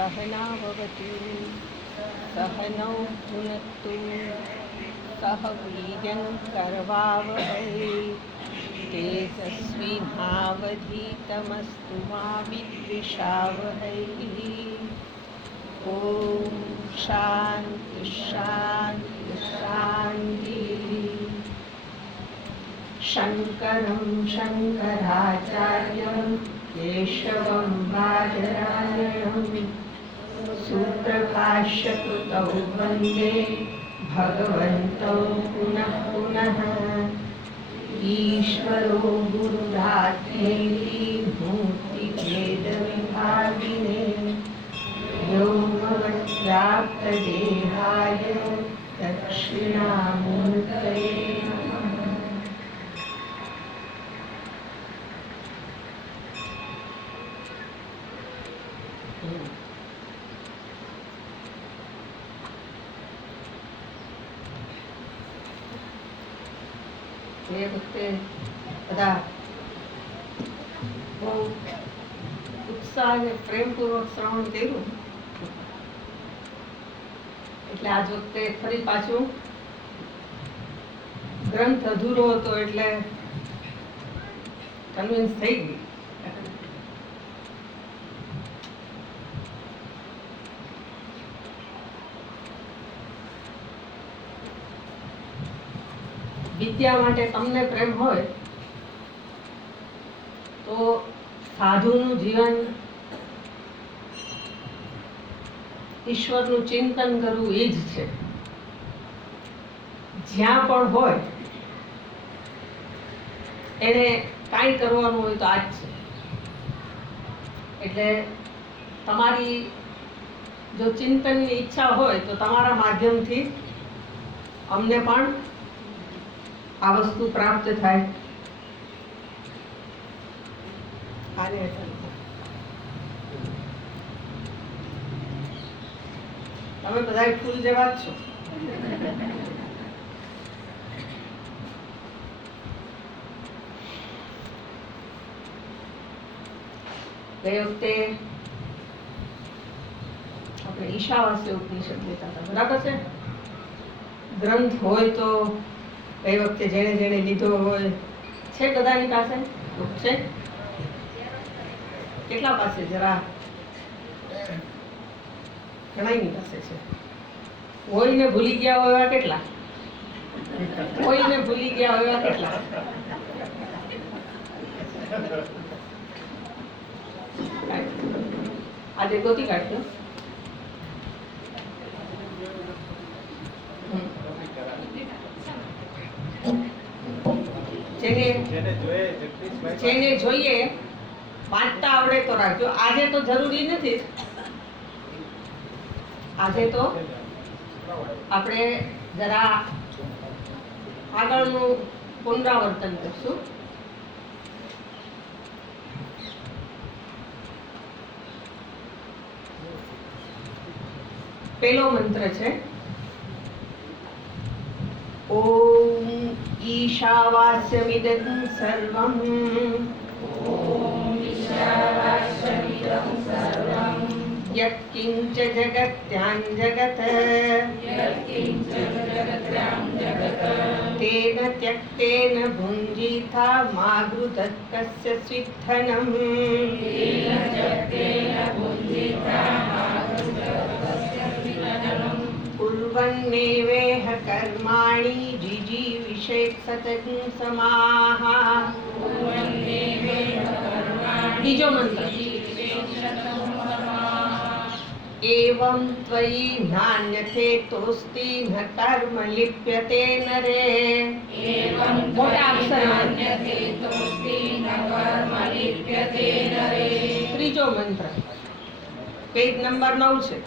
सहनाववतु सहनौ भुनक्तु सह वीर्यङ्करवावहै तेजस्विनावधीतमस्तु मा विद्विषावहै। ॐ शान्ति शान्ति शान्तिः। शङ्करं शङ्कराचार्यं केशवं बादरायणं सूत्रभाष्यकृतौ वन्दे भगवन्तौ पुनः पुनः। ईश्वरो गुरुरात्मेति मूर्तिभेदविभागिने व्योमवद्व्याप्तदेहाय दक्षिणामूर्तये नमः। એ વખતે બધા બહુ ઉત્સાહ અને પ્રેમપૂર્વક શ્રવણ કર્યું, એટલે આજ વખતે ફરી પાછું ગ્રંથ અધૂરો હતો એટલે કન્વિન્સ થઈ ગઈ. વિદ્યા માટે તમને પ્રેમ હોય તો સાધુનું જીવન, ઈશ્વરનું ચિંતન કરવું એ જ છે. જ્યાં પણ હોય એને કાંઈ કરવાનું હોય તો આ જ છે. એટલે તમારી જો ચિંતનની ઈચ્છા હોય તો તમારા માધ્યમથી અમને પણ આ વસ્તુ પ્રાપ્ત થાય. તમે બધા ફૂલ જેવા જ છો. ગઈ વખતે આપણે ઈશાવાસ્ય ઉપનિષદ લેતા હતા, બરાબર છે? ગ્રંથ હોય તો ગઈ વખતે જેને જેને લીધો હોય છે બધાની પાસે છે? કેટલા પાસે? જરા ઘણાની પાસે છે. કોઈને ભૂલી ગયા હોય એવા કેટલા? કોઈને ભૂલી ગયા હોય એવા કેટલા? આજે ગોતી કાઢ્યો. જેને જોઈએ વાંચતા આવડે તો રાખજો. આજે તો જરૂરી નથી. આજે તો આપણે જરા આગળનું પુનરાવર્તન કરશું. પેલો મંત્ર છે ઓમ ઈશાવાસ્યમિદં સર્વં યત્કિંચ જગત્યાં જગત તેન ત્યક્તેન ભુંજીથા મા ગૃધત્કસ્ય સ્વિત્થનં कुर्वन्नेवेह कर्माणि जिजीविषेत् सततं समाः. बीजो मंत्र एवं त्वयि नान्यथेतोऽस्ति न कर्म लिप्यते नरे. मोटा अक्षर त्रीजो मंत्र पेज नंबर 9 છે.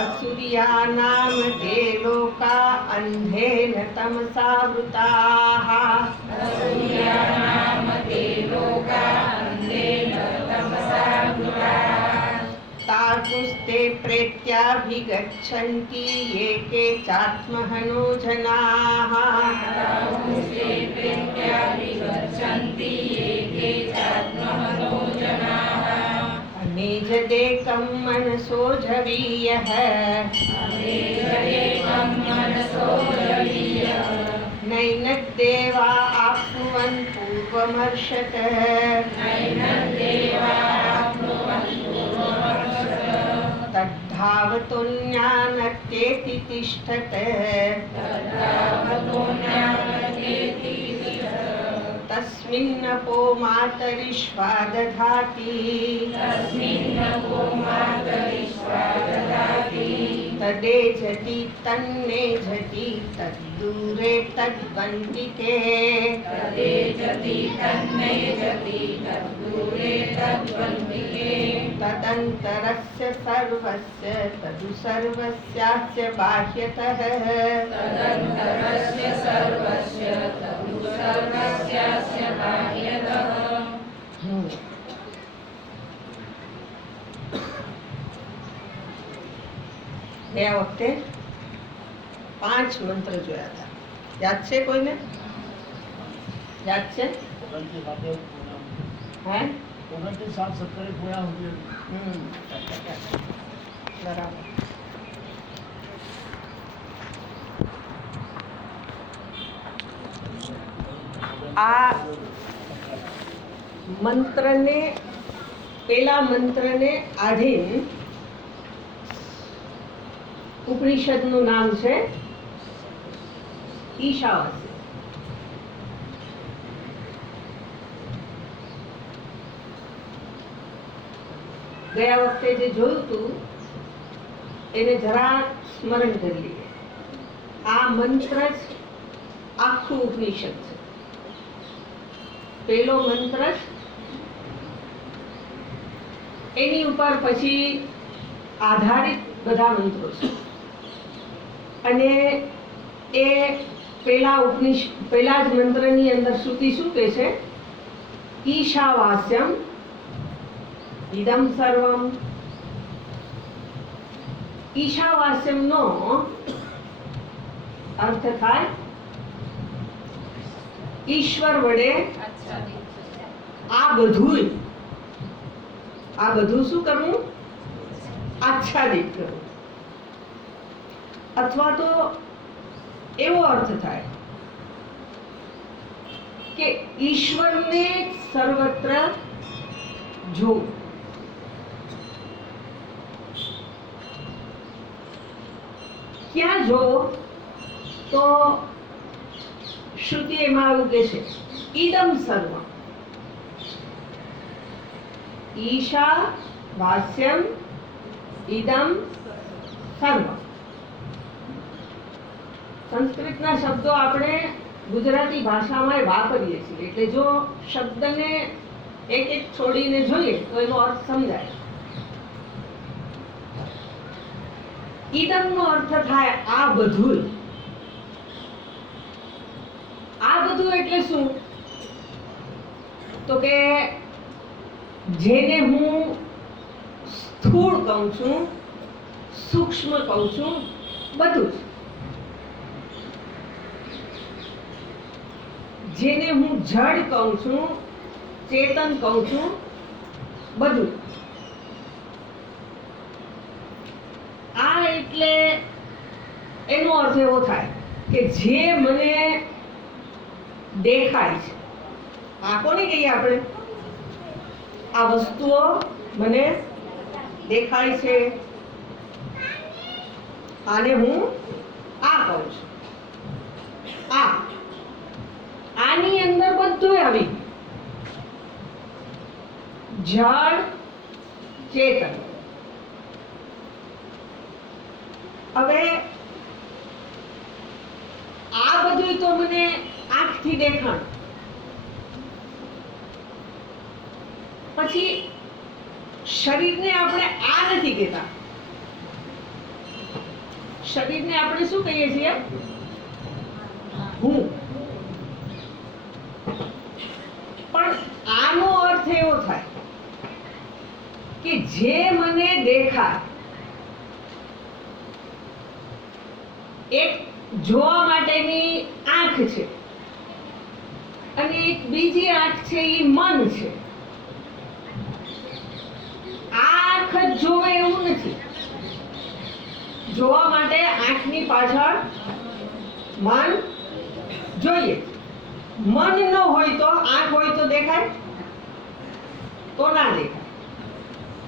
असुर्या नाम ते लोका अंधेन तमसावृताः. तापुस्ते प्रेत्याभिगच्छन्ति ये के चात्महनो जनाः. निज यदेकं मनसो जवीयः नैनद्देवा आप्नुवन् पूर्वमर्षत तद्धावतोऽन्यानत्येति तिष्ठत तस्मिन्नपो मातरिश्वा दधाति तदेजति तन्नेजति तद्दूरे तद्वन्तिके तदन्तरस्य सर्वस्य तदु सर्वस्यास्य बाह्यतः ગયા વખતે 5 મંત્ર જોયા હતા. યાદ છે કોઈને? યાદ છે? હે? 29-7-17 પૂરા હોતી. બરાબર. આ મંત્રને પેલા મંત્રને આધીન ઉપનિષદનું નામ છે ઈશાવાસ્ય. ગયા વખતે જે જોયું હતું એને જરા સ્મરણ કરી લઈએ. આ મંત્ર જ આખું ઉપનિષદ છે. પેલો મંત્ર જ એની ઉપર પછી આધારિત બધા મંત્રો છે. અને એ પેલા જ મંત્રની અંદર શ્રુતિ શું કહે છે? ઈશાવાસ્યમ ઇદમ સર્વમ. ઈશાવાસ્યમનો અર્થ થાય ઈશ્વર વડે આ બધું શું કરવું? આચ્છાદિત કરવું. અથવા તો એવો અર્થ થાય કે ઈશ્વરને સર્વત્ર જોવું. ક્યાં જોવો? તો શ્રુતિ એમાં આવું કે છે ઇદમ સર્વ. ઈશા વાસ્યમ ઇદમ સર્વ. સંસ્કૃતના શબ્દો આપણે ગુજરાતી ભાષામાં વાપરીએ છીએ, એટલે જો શબ્દને એક એક છોડીને જોઈએ તો એનો અર્થ સમજાય. ઈદમનો અર્થ થાય આ બધું. આ બધું એટલે શું? તો કે જેને હું સ્થૂળ કહું છું, સૂક્ષ્મ કહું છું, બધું જ. જેને હું જડ કહું છું, ચેતન કહું છું, બધું. આ એટલે એનો અર્થ એવો થાય કે જે મને દેખાય છે. આ કોને કહીએ આપણે? આ વસ્તુઓ મને દેખાય છે, આને હું આ કહું છું. આની અંદર બધું આવી જડ ચેતન. હવે આ બધું તો મને આંખથી દેખાણ. પછી શરીરને આપણે આ નથી કહેતા. શરીરને આપણે શું કહીએ છીએ? હું. પણ આનો અર્થ એવો થાય કે જે મને દેખાય, એક જોવા માટેની આંખ છે અને એક બીજી આંખ છે, એ મન છે. આ આંખ જ જોવા માટે આંખની પાછળ મન જોઈએ. મન ન હોય તો આંખ હોય તો દેખાય? તો ના દેખાય.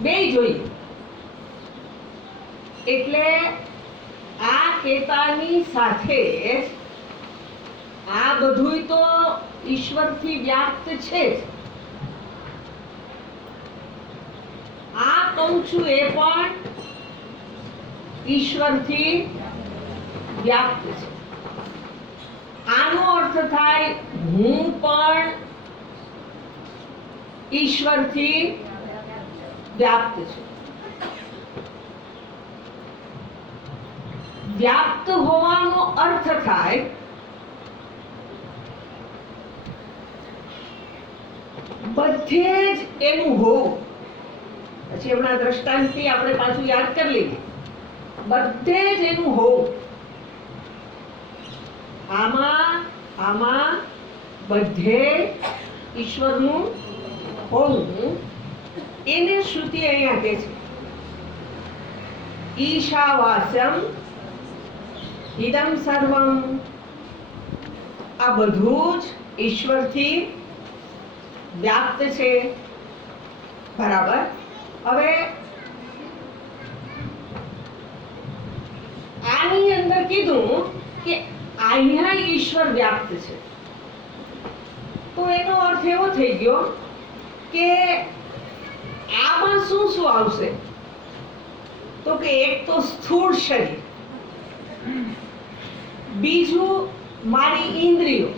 બેય જોઈએ. એટલે આ કહેતાની સાથે આ બધુંય તો ઈશ્વરથી વ્યાપ્ત છે જ. આ કહું છું એ પણ ઈશ્વરથી વ્યાપ્ત છે. આનો અર્થ થાય હું પણ ઈશ્વરથી વ્યાપ્ત છું. વ્યાપ્ત હોવાનો અર્થ થાય બધે જ એનું હોવું. પછી હમણાં દ્રષ્ટાંતથી આપણે પાછું યાદ કરી લઈએ. બધે જ એનું હોવું. આમાં બધે ઈશ્વરનું હોવું. એને શ્રુતિ અહીંયા કહે છે ઈશાવાસ્યમ ઇદમ સર્વમ. આ બધું જ ઈશ્વરથી વ્યાપ્ત છે. બરાબર. હવે આની અંદર કીધું કે અહીંયા ઈશ્વર વ્યાપ્ત છે, તો એનો અર્થ એવો થઈ ગયો કે આમાં શું શું આવશે? તો કે એક તો સ્થૂળ શરીર, બીજું મારી ઇન્દ્રિયો,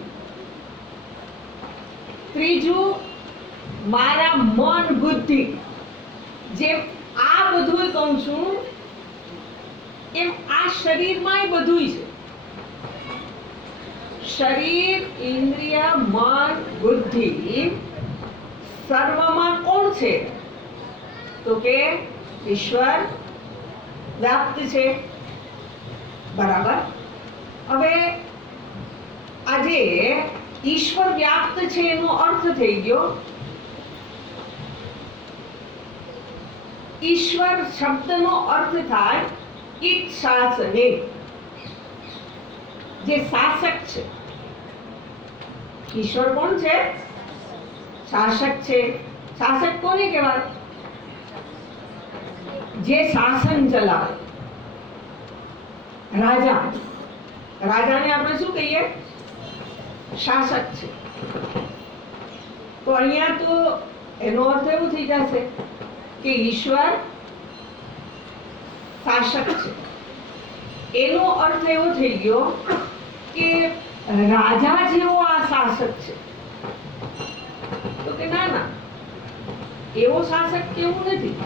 ત્રીજું મારા મન બુદ્ધિ. જેમ આ બધું કહું છું એમ આ શરીરમાંય બધું છે. શરીર, ઇન્દ્રિય, મન, બુદ્ધિ સર્વમાં કોણ છે? તો કે ઈશ્વર વ્યાપ્ત છે. બરાબર. હવે આજે ઈશ્વર વ્યાપ્ત છે એનો અર્થ થઈ ગયો ઈશ્વર શબ્દનો અર્થ થાય ઈટ શાસને, જે શાસક છે. ઈશ્વર કોણ છે? શાસક છે. શાસક કોને કહેવાય? જે શાસન ચલાવે. રાજા, રાજાને આપણે શું કહીએ? શાસક છે. તો અહીંયા તો એનો અર્થ એવું થઈ જશે કે ઈશ્વર શાસક છે. એનો અર્થ એવો થઈ ગયો કે રાજા જેવો આ શાસક છે. તો કે ના ના, એવો શાસક કેવું નથી.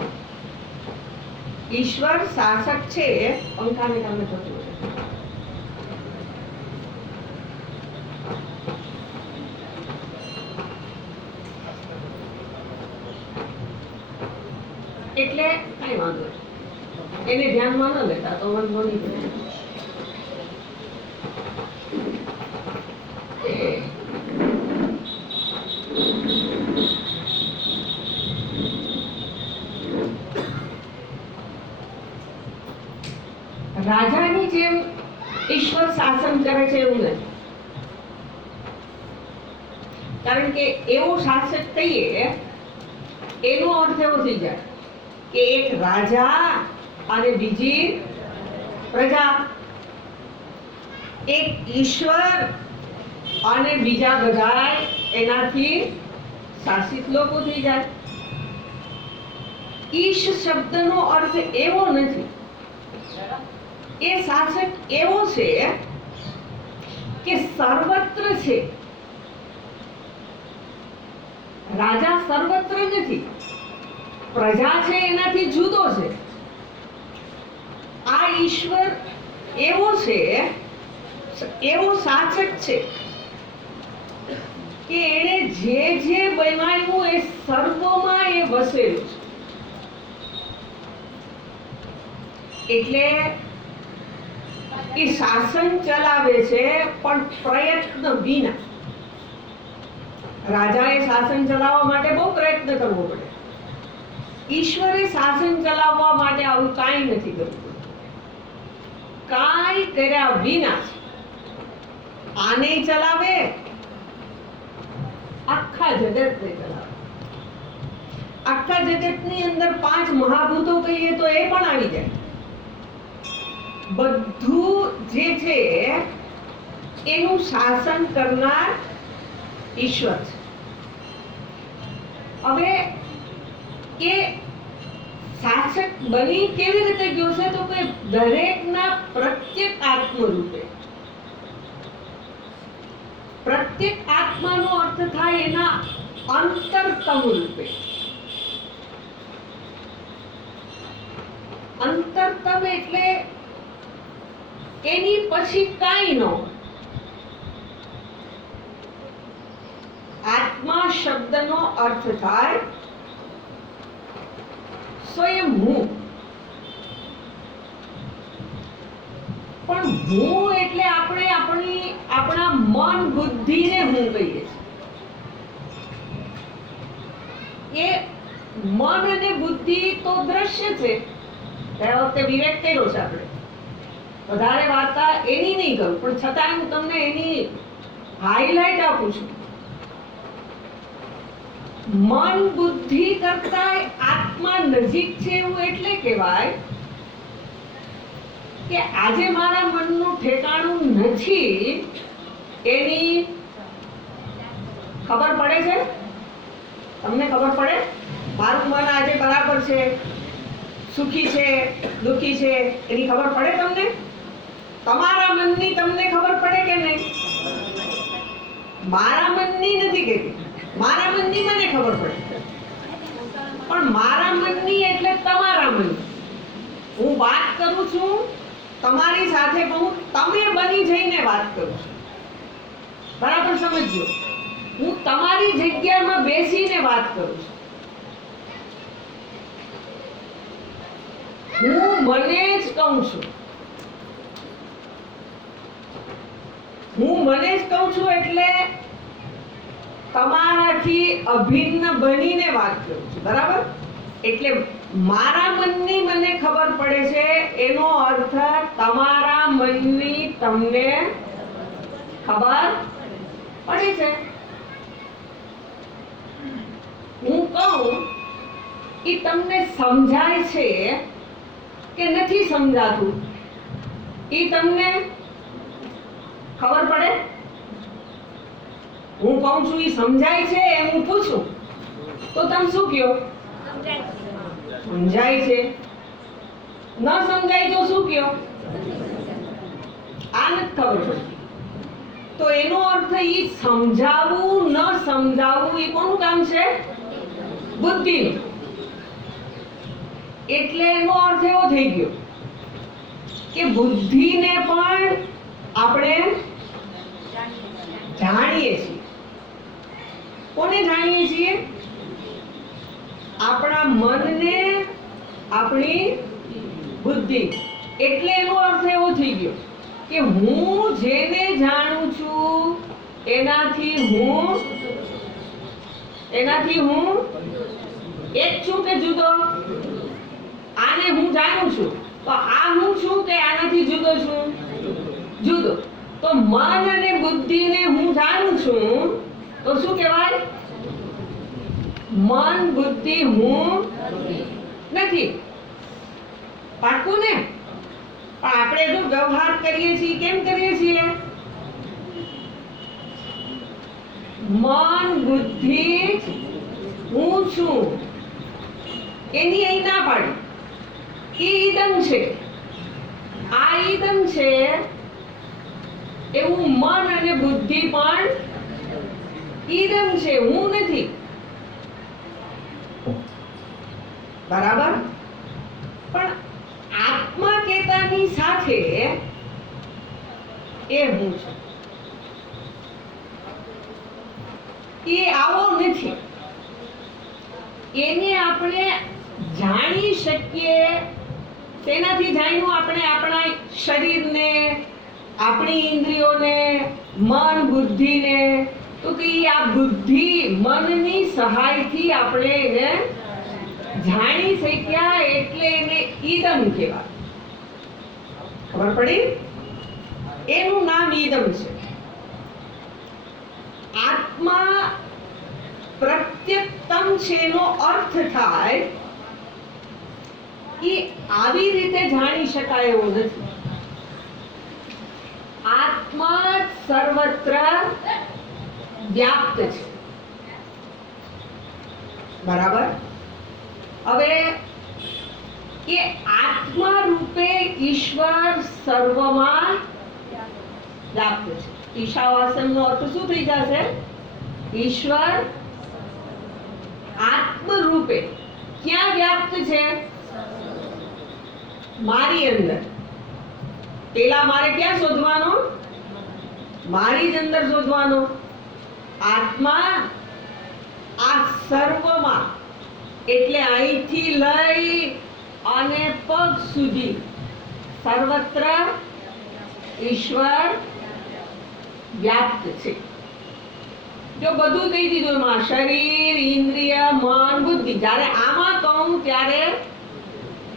ઈશ્વર શાસક છે. પંખાને કામે થતું છે. એટલે કઈ વાંધો નહીં, એને ધ્યાનમાં ન લેતા તો વાંધો નહીં. રાજાની જેમ ઈશ્વર શાસન કરે છે એવું નથી. કારણ કે એવો શાસક કહીએ એનો અર્થ એવો થઈ જાય કે એક રાજા અને બીજી પ્રજા, એક ઈશ્વર અને બીજા બધા એનાથી શાસિત લોકો થઈ જાય. ઈશ શબ્દનો અર્થ એવો નથી. એ શાસક એવો છે કે સર્વત્ર છે. રાજા સર્વત્ર નથી. પ્રજા છે એનાથી જુદો છે. આ ઈશ્વર એવો છે, એવો શાસક છે કે એને જે જે બનાવ્યું એ સર્વમાં એ વસેલું છે. એટલે એ શાસન ચલાવે છે પણ પ્રયત્ન વિના. રાજાએ શાસન ચલાવવા માટે બહુ પ્રયત્ન કરવો પડે. ઈશ્વરે શાસન ચલાવવા માટે આવું કાંઈ નથી કરવું. કાંઈ કર્યા વિના આને ચલાવે, આખા જગતને ચલાવે. આખા જગતની અંદર 5 મહાભૂતો કહીએ તો એ પણ આવી જાય. બધું જે છે એનું શાસન કરનાર ઈશ્વર છે. હવે એ શાસક બની કેવી રીતે ગયો છે તો કે દરેકના પ્રત્યેક આત્મ રૂપે. પ્રત્યેક આત્માનો અર્થ થાય એના અંતરતમ રૂપે. અંતરતમ એટલે એની પછી કાંઈ ન હોય. આત્મા શબ્દનો અર્થ થાય સ્વયં હું. પણ હું એટલે આપણે આપણા મન બુદ્ધિને હું કહીએ છીએ. એ મન અને બુદ્ધિ તો દ્રશ્ય છે. ગયા વખતે વિવેક કર્યો છે આપણે. વધારે વાર્તા એની નહીં કરું, પણ છતાં હું તમને એની હાઈલાઈટ આપું છું. મન બુદ્ધિ કરતા આત્મા નજીક છે એવું એટલે કહેવાય કે આજે મારા મનનું ઠેકાણું નથી એની ખબર પડે છે. તમને ખબર પડે મારું મન આજે બરાબર છે, સુખી છે, દુખી છે, એની ખબર પડે તમને? તમારા મનની તમને ખબર પડે કે નહીં? મારા મનની નથી કહેતી, મારા મનની મને ખબર પડે. પણ મારા મનની એટલે તમારા મન. હું વાત કરું છું તમારી સાથે, પણ હું તમે બની જઈને વાત કરું છું. બરાબર સમજજો. હું તમારી જગ્યામાં બેસીને વાત કરું છું. હું મને જ કહું છું. હું મને જ કહું છું એટલે તમારાથી અભિન્ન બનીને વાત કરું છું. બરાબર? એટલે મારા મનની મને ખબર પડે છે એનો અર્થ તમારા મનની તમને ખબર પડે છે. હું કહું એ તમને સમજાય છે કે નથી સમજાતું એ તમને ખબર પડે? હું કહું છું એ સમજાય છે એમ હું પૂછું તો તમે શું કહો? સમજાય છે. ન સમજાય તો શું કહો? આ નથી ખબર પડતી. તો એનો અર્થ એ સમજાવવું ન સમજાવવું એ કોનું કામ છે? બુદ્ધિનું. એટલે એનો અર્થ એવો થઈ ગયો કે બુદ્ધિને પણ આપણે જાણીએ છીએ. કોને જાણીએ છીએ? આપણા મનને, આપણી બુદ્ધિ. એટલે એનો અર્થ એવો થઈ ગયો કે હું જેને જાણું છું એનાથી હું એક છું કે જુદો? આને હું જાણું છું તો આ હું છું કે આનાથી જુદો છું? જુદો. તો મન અને બુદ્ધિને હું જાણું છું તો શું કહેવાય? મન બુદ્ધિ હું નથી. પાકું ને? પણ આપણે જો વ્યવહાર કરીએ છીએ કેમ કરીએ છીએ? મન બુદ્ધિ હું છું એની અહીં ના પાડી. એ ઈદમ છે, આ ઈદમ છે એવું મન અને બુદ્ધિ પણ ઈદમ છે, હું નથી. બરાબર? પણ આત્મા કેતાની સાથે એ હું છું એ આવો નથી. એને આપણે જાણી શકીએ. તેનાથી જાણ્યું આપણે આપણા શરીરને, આપણી ઇન્દ્રિયોને, મન બુદ્ધિને. તો કે આ બુદ્ધિ મનની સહાયથી આપણે એને જાણી શક્યા એટલે એને ઈદમ કહેવાય. ખબર પડી? એનું નામ ઈદમ છે. આત્મા પ્રત્યક્ષમ છે એનો અર્થ થાય કે આવી રીતે જાણી શકાય એવું નથી. આત્મા સર્વત્ર વ્યાપ્ત છે. બરાબર? હવે કે આત્મા રૂપે ઈશ્વર સર્વમાં વ્યાપ્ત છે. ઈશાવાસનનો અર્થ શું થઈ જશે? ઈશ્વર આત્મ રૂપે ક્યાં વ્યાપ્ત છે? મારી અંદર. પેલા મારે ક્યાં શોધવાનો? મારી જ અંદર શોધવાનો. આત્મા આ સર્વમાં, એટલે અહીંથી લઈ અને પગ સુધી સર્વત્ર ઈશ્વર વ્યાપ્ત છે. જો બધું કહી દીધું એમાં, શરીર, ઇન્દ્રિય, મન, બુદ્ધિ. જ્યારે આમાં કહું ત્યારે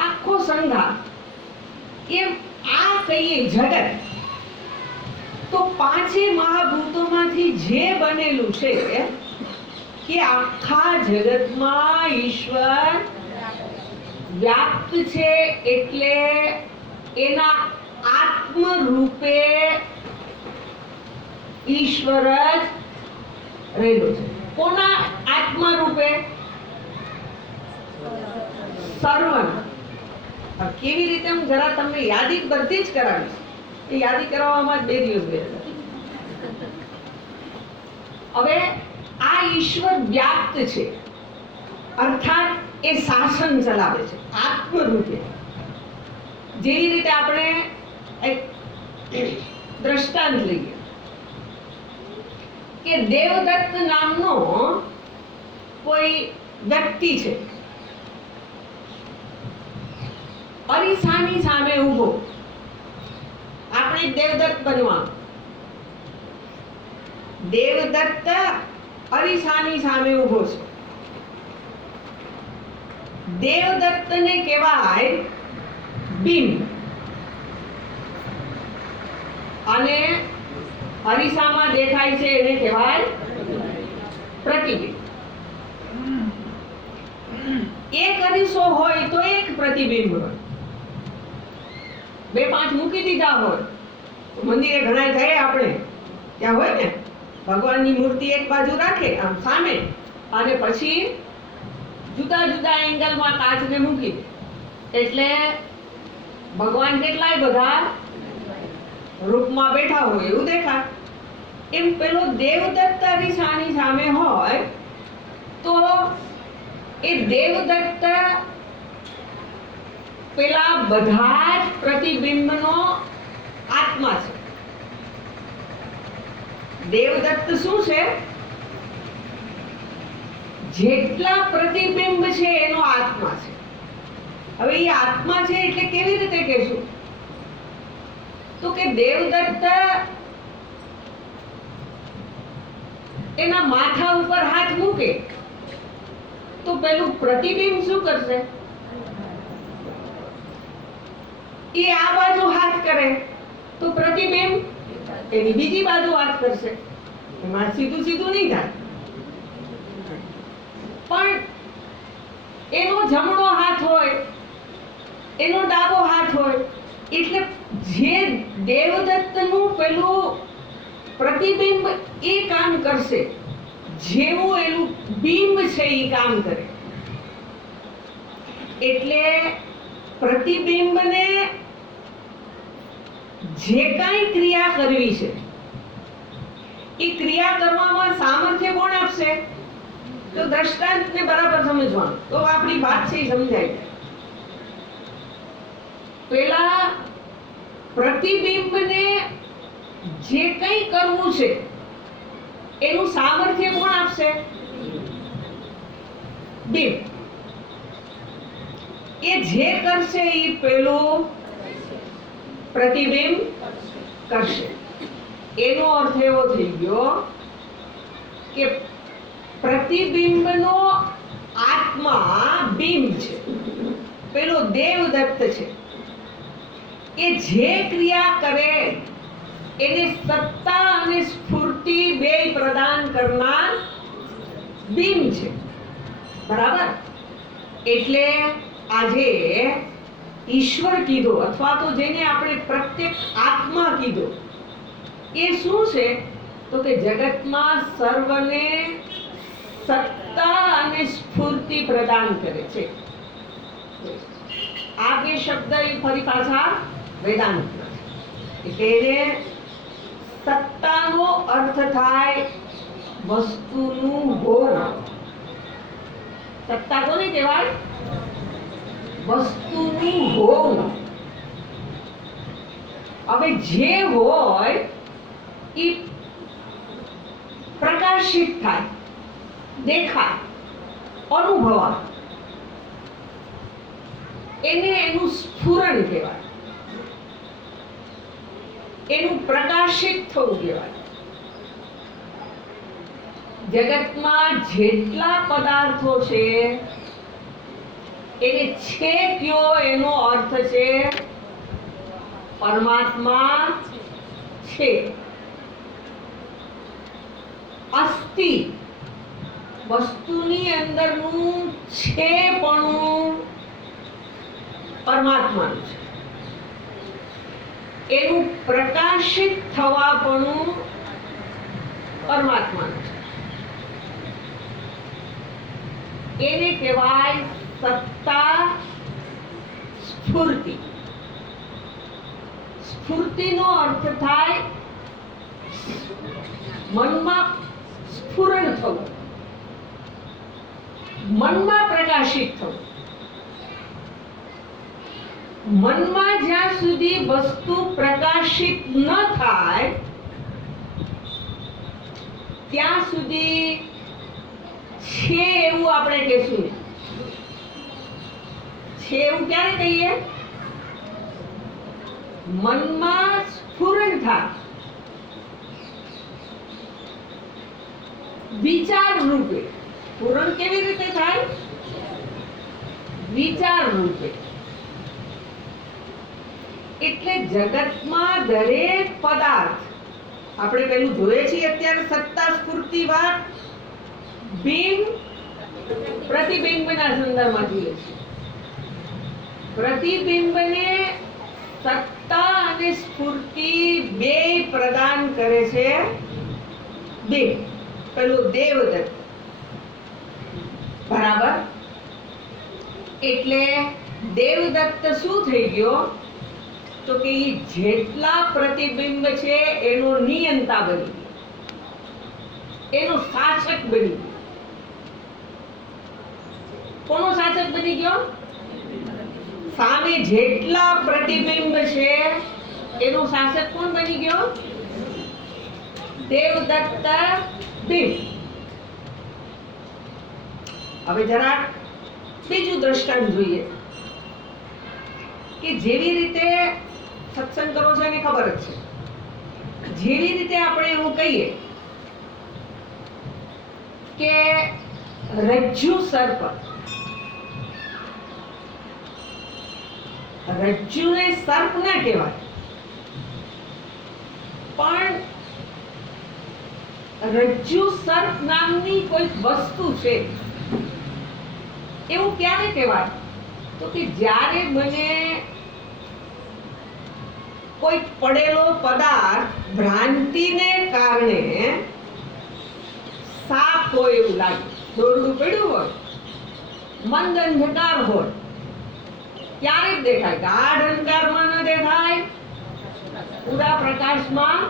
આખો સંઘાત. એમ આ કહીએ જગત, તો પાંચે મહાભૂતોમાંથી જે બનેલું છે કે આખા જગતમાં ઈશ્વર વ્યાપ્ત છે, એટલે એના આત્મ રૂપે ઈશ્વર જ રહેલો છે. કોના આત્મા રૂપે? સર્વના. કેવી રીતે? હું જરા તમને યાદી બધી જ કરાવીશ. એ યાદી કરાવવામાં 2 દિવસ ગયા. હવે આ ઈશ્વર વ્યાપ્ત છે, અર્થાત એ શાસન ચલાવે છે આત્મ રૂપે. જેવી રીતે આપણે એક દ્રષ્ટાંત લઈએ કે દેવદત્ત નામનો કોઈ વ્યક્તિ છે, અરીસાની સામે ઊભો. આપણે દેવદત્ત બનવાનું. દેવદત્ત અરીસાની સામે ઊભો છે. દેવદત્તને કહેવાય બિંબ, અને અરીસામાં દેખાય છે એને કહેવાય પ્રતિબિંબ. એક અરીસો હોય તો એક પ્રતિબિંબ હોય. 2-5 મૂકી દીધા હોય. મંદિરે ઘણા જાય આપણે, ત્યાં હોય ને ભગવાનની મૂર્તિ એક બાજુ રાખે આમ સામે, અને પછી જુદા જુદા એંગલમાં કાચને મૂકી દે, એટલે ભગવાન કેટલાય બધા રૂપમાં બેઠા હોય એવું દેખાય. એમ પેલો દેવદત્ત અરીસાની સામે હોય તો એ દેવદત્ત પેલા બધા જ પ્રતિબિંબનો આત્મા છે. દેવદત્ત શું છે? જેટલા પ્રતિબિંબ છે એનો આત્મા છે. હવે એ આત્મા છે એટલે કેવી રીતે કહેશું? તો કે દેવદત્ત એના માથા ઉપર હાથ મૂકે તો પેલું પ્રતિબિંબ શું કરશે? એ આ બાજુ હાથ કરે તો પ્રતિબિંબ એની બીજી બાજુ હાથ કરશે. એમાં સીધું સીધું નહીં થાય. પણ એનો જમણો હાથ હોય, એનો ડાબો હાથ હોય, એટલે જે દેવદત્તનું પેલું પ્રતિબિંબ એ કામ કરશે જેવું એનું બિંબ છે એ કામ કરે. એટલે પ્રતિબિંબને જે કાંઈ ક્રિયા કરવી છે એ ક્રિયા કરવામાં સામર્થ્ય કોણ આપશે? તો દ્રષ્ટાંતને બરાબર સમજવાનું, તો આપણી વાત છે એ સમજાય. પેલા પ્રતિબિંબને જે કંઈ કરવું છે એનું સામર્થ્ય કોણ આપશે? બિંબ. એ જે કરશે એ પેલું પ્રતિબિંબ કરશે. એનો અર્થ એવો થઈ ગયો કે પ્રતિબિંબનો આત્મા બિંબ છે, પેલો દેવદત્ત છે. કે જે ક્રિયા કરે એને સત્તા અને સ્ફૂર્તિ બે પ્રદાન કરનાર બિંબ છે. બરાબર? એટલે આજે ઈશ્વર કીધો અથવા તો જેને આપણે પ્રત્યક્ષ આત્મા કીધો એ શું છે? તો કે જગતમાં સર્વને સત્તા અને સ્ફૂર્તિ પ્રદાન કરે છે. આ બે શબ્દ એ ફરી પાછા વેદાંતના છે. એટલે સત્તાનો અર્થ થાય વસ્તુનું ભોગ. સત્તા કોને કહેવાય? વસ્તુનું ભોગ. હવે જે હોય એ પ્રકાશિત થાય, દેખાય, અનુભવાય, એને એનું સ્ફુરણ કહેવાય, એનું પ્રકાશિત થવું કહેવાય. જગતમાં જેટલા પદાર્થો છે એને છે કયો એનો અર્થ છે પરમાત્મા છે. અસ્તિ વસ્તુની અંદરનું છેપણું પરમાત્માનું છે. એનું પ્રકાશિત થવાપણું પરમાત્માનું છે. એને કહેવાય સત્તા સ્ફૂર્તિ. સ્ફૂર્તિનો અર્થ થાય મનમાં સ્ફુરણ થવું, મનમાં પ્રકાશિત થવું. મનમાં જ્યાં સુધી વસ્તુ પ્રકાશિત ન થાય ત્યાં સુધી છે એવું આપણે કહેશું નહીં. છે એવું ક્યારે કહીએ? મનમાં સ્ફુરણ થાય, વિચાર રૂપે. સ્ફુરણ કેવી રીતે થાય? વિચાર રૂપે. એટલે જગતમાં દરેક પદાર્થ આપણે પેલું જોઈએ છીએ અત્યારે સત્તા સ્ફૂર્તિ વાત બિંબ પ્રતિબિંબના સંદર્ભમાં જોઈએ છીએ. પ્રતિબિંબને સત્તા અને સ્ફૂર્તિ બે પ્રદાન કરે છે બિંબ. પેલું દેવદત્ત. બરાબર? એટલે દેવદત્ત શું થઈ ગયો? તો કે ઈ જેટલા પ્રતિબિંબ છે એનો નિયંતા બની ગયો, એનો શાસક બની ગયો. કોનો શાસક બની ગયો? સામે જેટલા પ્રતિબિંબ છે એનો શાસક કોણ બની ગયો? દેવદત્ત બિંબ. હવે જરાક બીજું દ્રષ્ટાંત જોઈએ કે જેવી રીતે સત્સંગ કરો છો એને ખબર જ છે. જેવી રીતે આપણે એવું કહીએ કે રજ્જુ સર્પ, રજ્જુને સર્પ ના કહેવાય, પણ રજ્જુ સર્પ નામની કોઈ વસ્તુ છે એવું ક્યારે કહેવાય? તો કે જ્યારે મને કોઈ પડેલો પદાર્થ ભ્રાંતિને કારણે સાપ હોય એવું લાગે, દોરડું પડ્યું હોય, મંદ અંધકાર હોય, ત્યારે જ દેખાય. ગાઢ અંધકારમાં ન દેખાય, પૂરા પ્રકાશમાં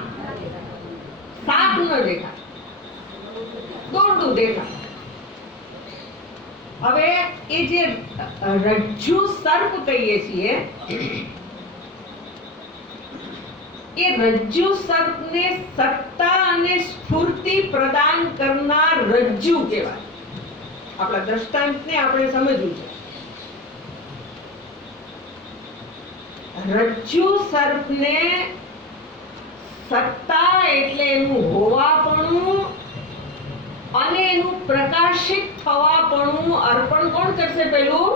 સાપ ન દેખાય, દોરડું દેખાય. હવે એ જે રજ્જુ સર્પ કહીએ છીએ એ રજ્જુ સર્પને સત્તા અને સ્ફૂર્તિ પ્રદાન કરનાર રજ્જુ કહેવાય. આપણા દ્રષ્ટાંતને આપણે સમજવું છે. રજ્જુ સર્પને સત્તા એટલે એનું હોવાપણું અને એનું પ્રકાશિત થવાપણું અર્પણ કોણ કરશે? પેલું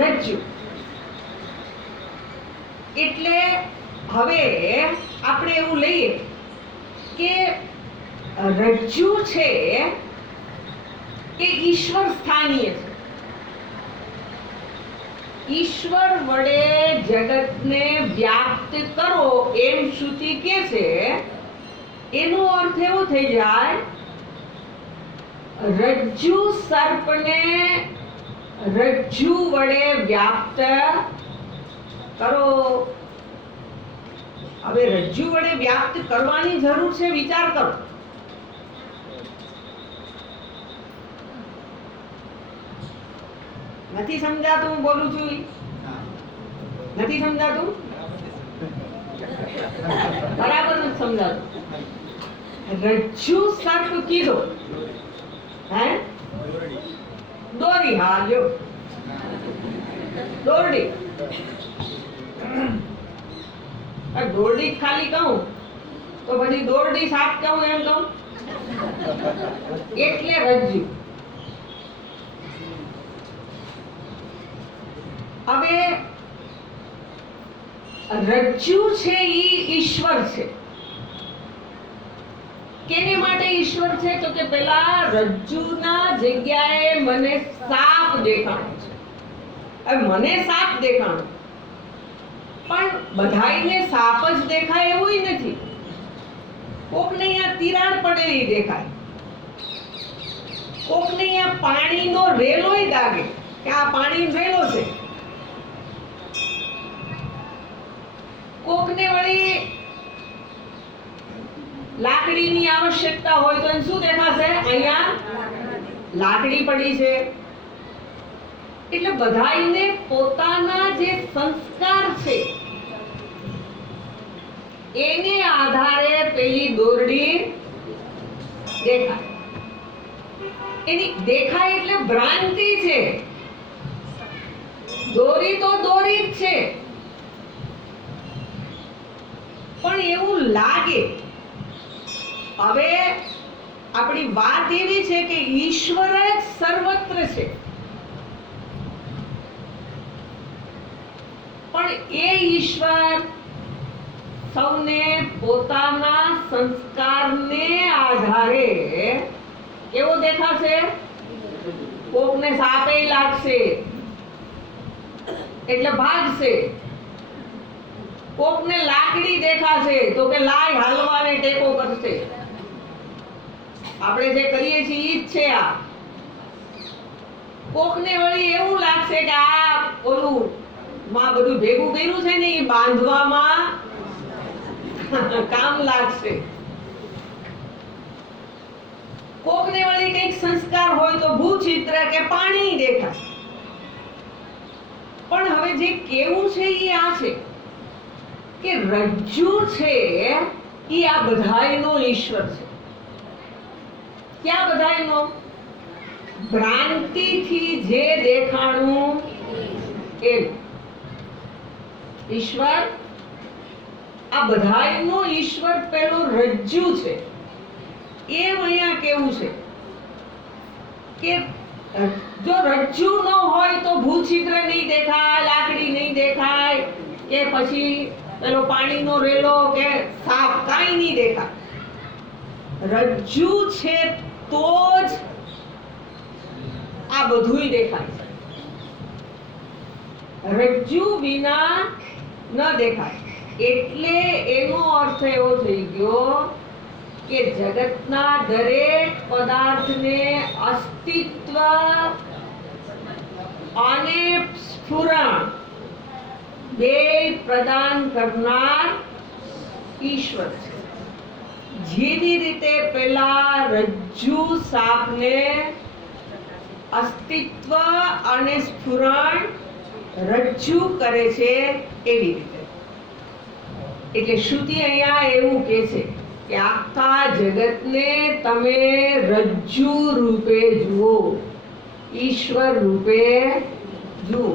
રજ્જુ. એટલે હવે આપણે એવું લઈએ કે રજ્જુ છે એ ઈશ્વર સ્થાનીય છે. ઈશ્વર વડે જગતને વ્યાપ્ત કરો એમ શ્રુતિ કે છે. એનો અર્થ એવો થઈ જાય, રજ્જુ સર્પને રજ્જુ વડે વ્યાપ્ત કરો. હવે રજ્જુ વડે વ્યાપ્ત કરવાની જરૂર છે, વિચાર કરો. નથી સમજાતું હું બોલું છું ઈ? નથી સમજાતું? બરાબર નથી સમજાતું. રજ્જુ સર્પ કીધો, હે? દોરી, હા લ્યો, દોરડી. દોરડી જ ખાલી કહું તો પછી દોરડી સાપ કહું એમ કહું? એટલે રજ્જુ. હવે રજ્જુ છે ઈ ઈશ્વર છે. કેને માટે ઈશ્વર છે? તો કે પેલા રજ્જુના જગ્યાએ મને સાપ દેખાણો છે. હવે મને સાપ દેખાણો, પણ બધાયને સાપ જ દેખાય એવું નથી. કોકને અહીંયા તિરાડ પડેલી દેખાય, કોકને અહીંયા પાણીનો રેલોય લાગે કે આ પાણીનો રેલો છે. કોકને વળી લાકડીની આવશ્યકતા હોય તો એને શું દેખાશે? અહીંયા લાકડી પડી છે. એટલે બધાયને પોતાના જે સંસ્કાર છે એને આધારે પેલી દોરડી દેખાય. એની દેખાય એટલે ભ્રાંતિ છે. દોરી તો દોરી જ છે, પણ એવું લાગે. હવે આપણી વાત એવી છે કે ઈશ્વર જ સર્વત્ર છે, પણ એ ઈશ્વર સૌને પોતાના સંસ્કારને આધારે કેવો દેખાશે? કોકને સાપે લાગશે એટલે ભાગશે, કોકને લાકડી દેખાશે તો કે લાય હાલવાને ટેકો કરશે. આપણે જે કરીએ છીએ ઈ જ છે આ. કોકને વળી એવું લાગશે કે આ ઓલું માં બધું ભેગું કર્યું છે ને એ બાંધવામાં કામ લાગશે. કોકને વળી કઈક સંસ્કાર હોય તો ભૂચિત્ર કે પાણી દેખાય. પણ હવે જે કેવું છે એ આ છે કે રજ્જુ છે એ આ બધાયનો ઈશ્વર છે. ક્યાં બધાયનો? ભ્રાંતિથી જે દેખાણું એ ઈશ્વર. આ બધાયનો ઈશ્વર પેલો રજ્જુ છે. એમ અહીંયા કેવું છે કે જો રજ્જુ ન હોય તો ભૂછિદ્ર નહીં દેખાય, લાકડી નહીં દેખાય, કે પછી પેલો પાણીનો રેલો કે સાપ કાંઈ નહીં દેખાય. રજ્જુ છે તો જ આ બધુંય દેખાય છે. રજ્જુ વિના ન દેખાય. એટલે એનો અર્થ એવો થઈ ગયો કે જગતના દરેક પદાર્થને અસ્તિત્વ અને સ્ફુરણ બે પ્રદાન કરનાર ઈશ્વર છે. જેવી રીતે પેલા રજ્જુ સાપને અસ્તિત્વ અને સ્ફુરણ રજ્જુ કરે છે એવી રીતે. એટલે શ્રુતિ અહીંયા એવું કહે છે કે આખા જગતને તમે રજ્જુ રૂપે જુઓ, ઈશ્વર રૂપે જુઓ.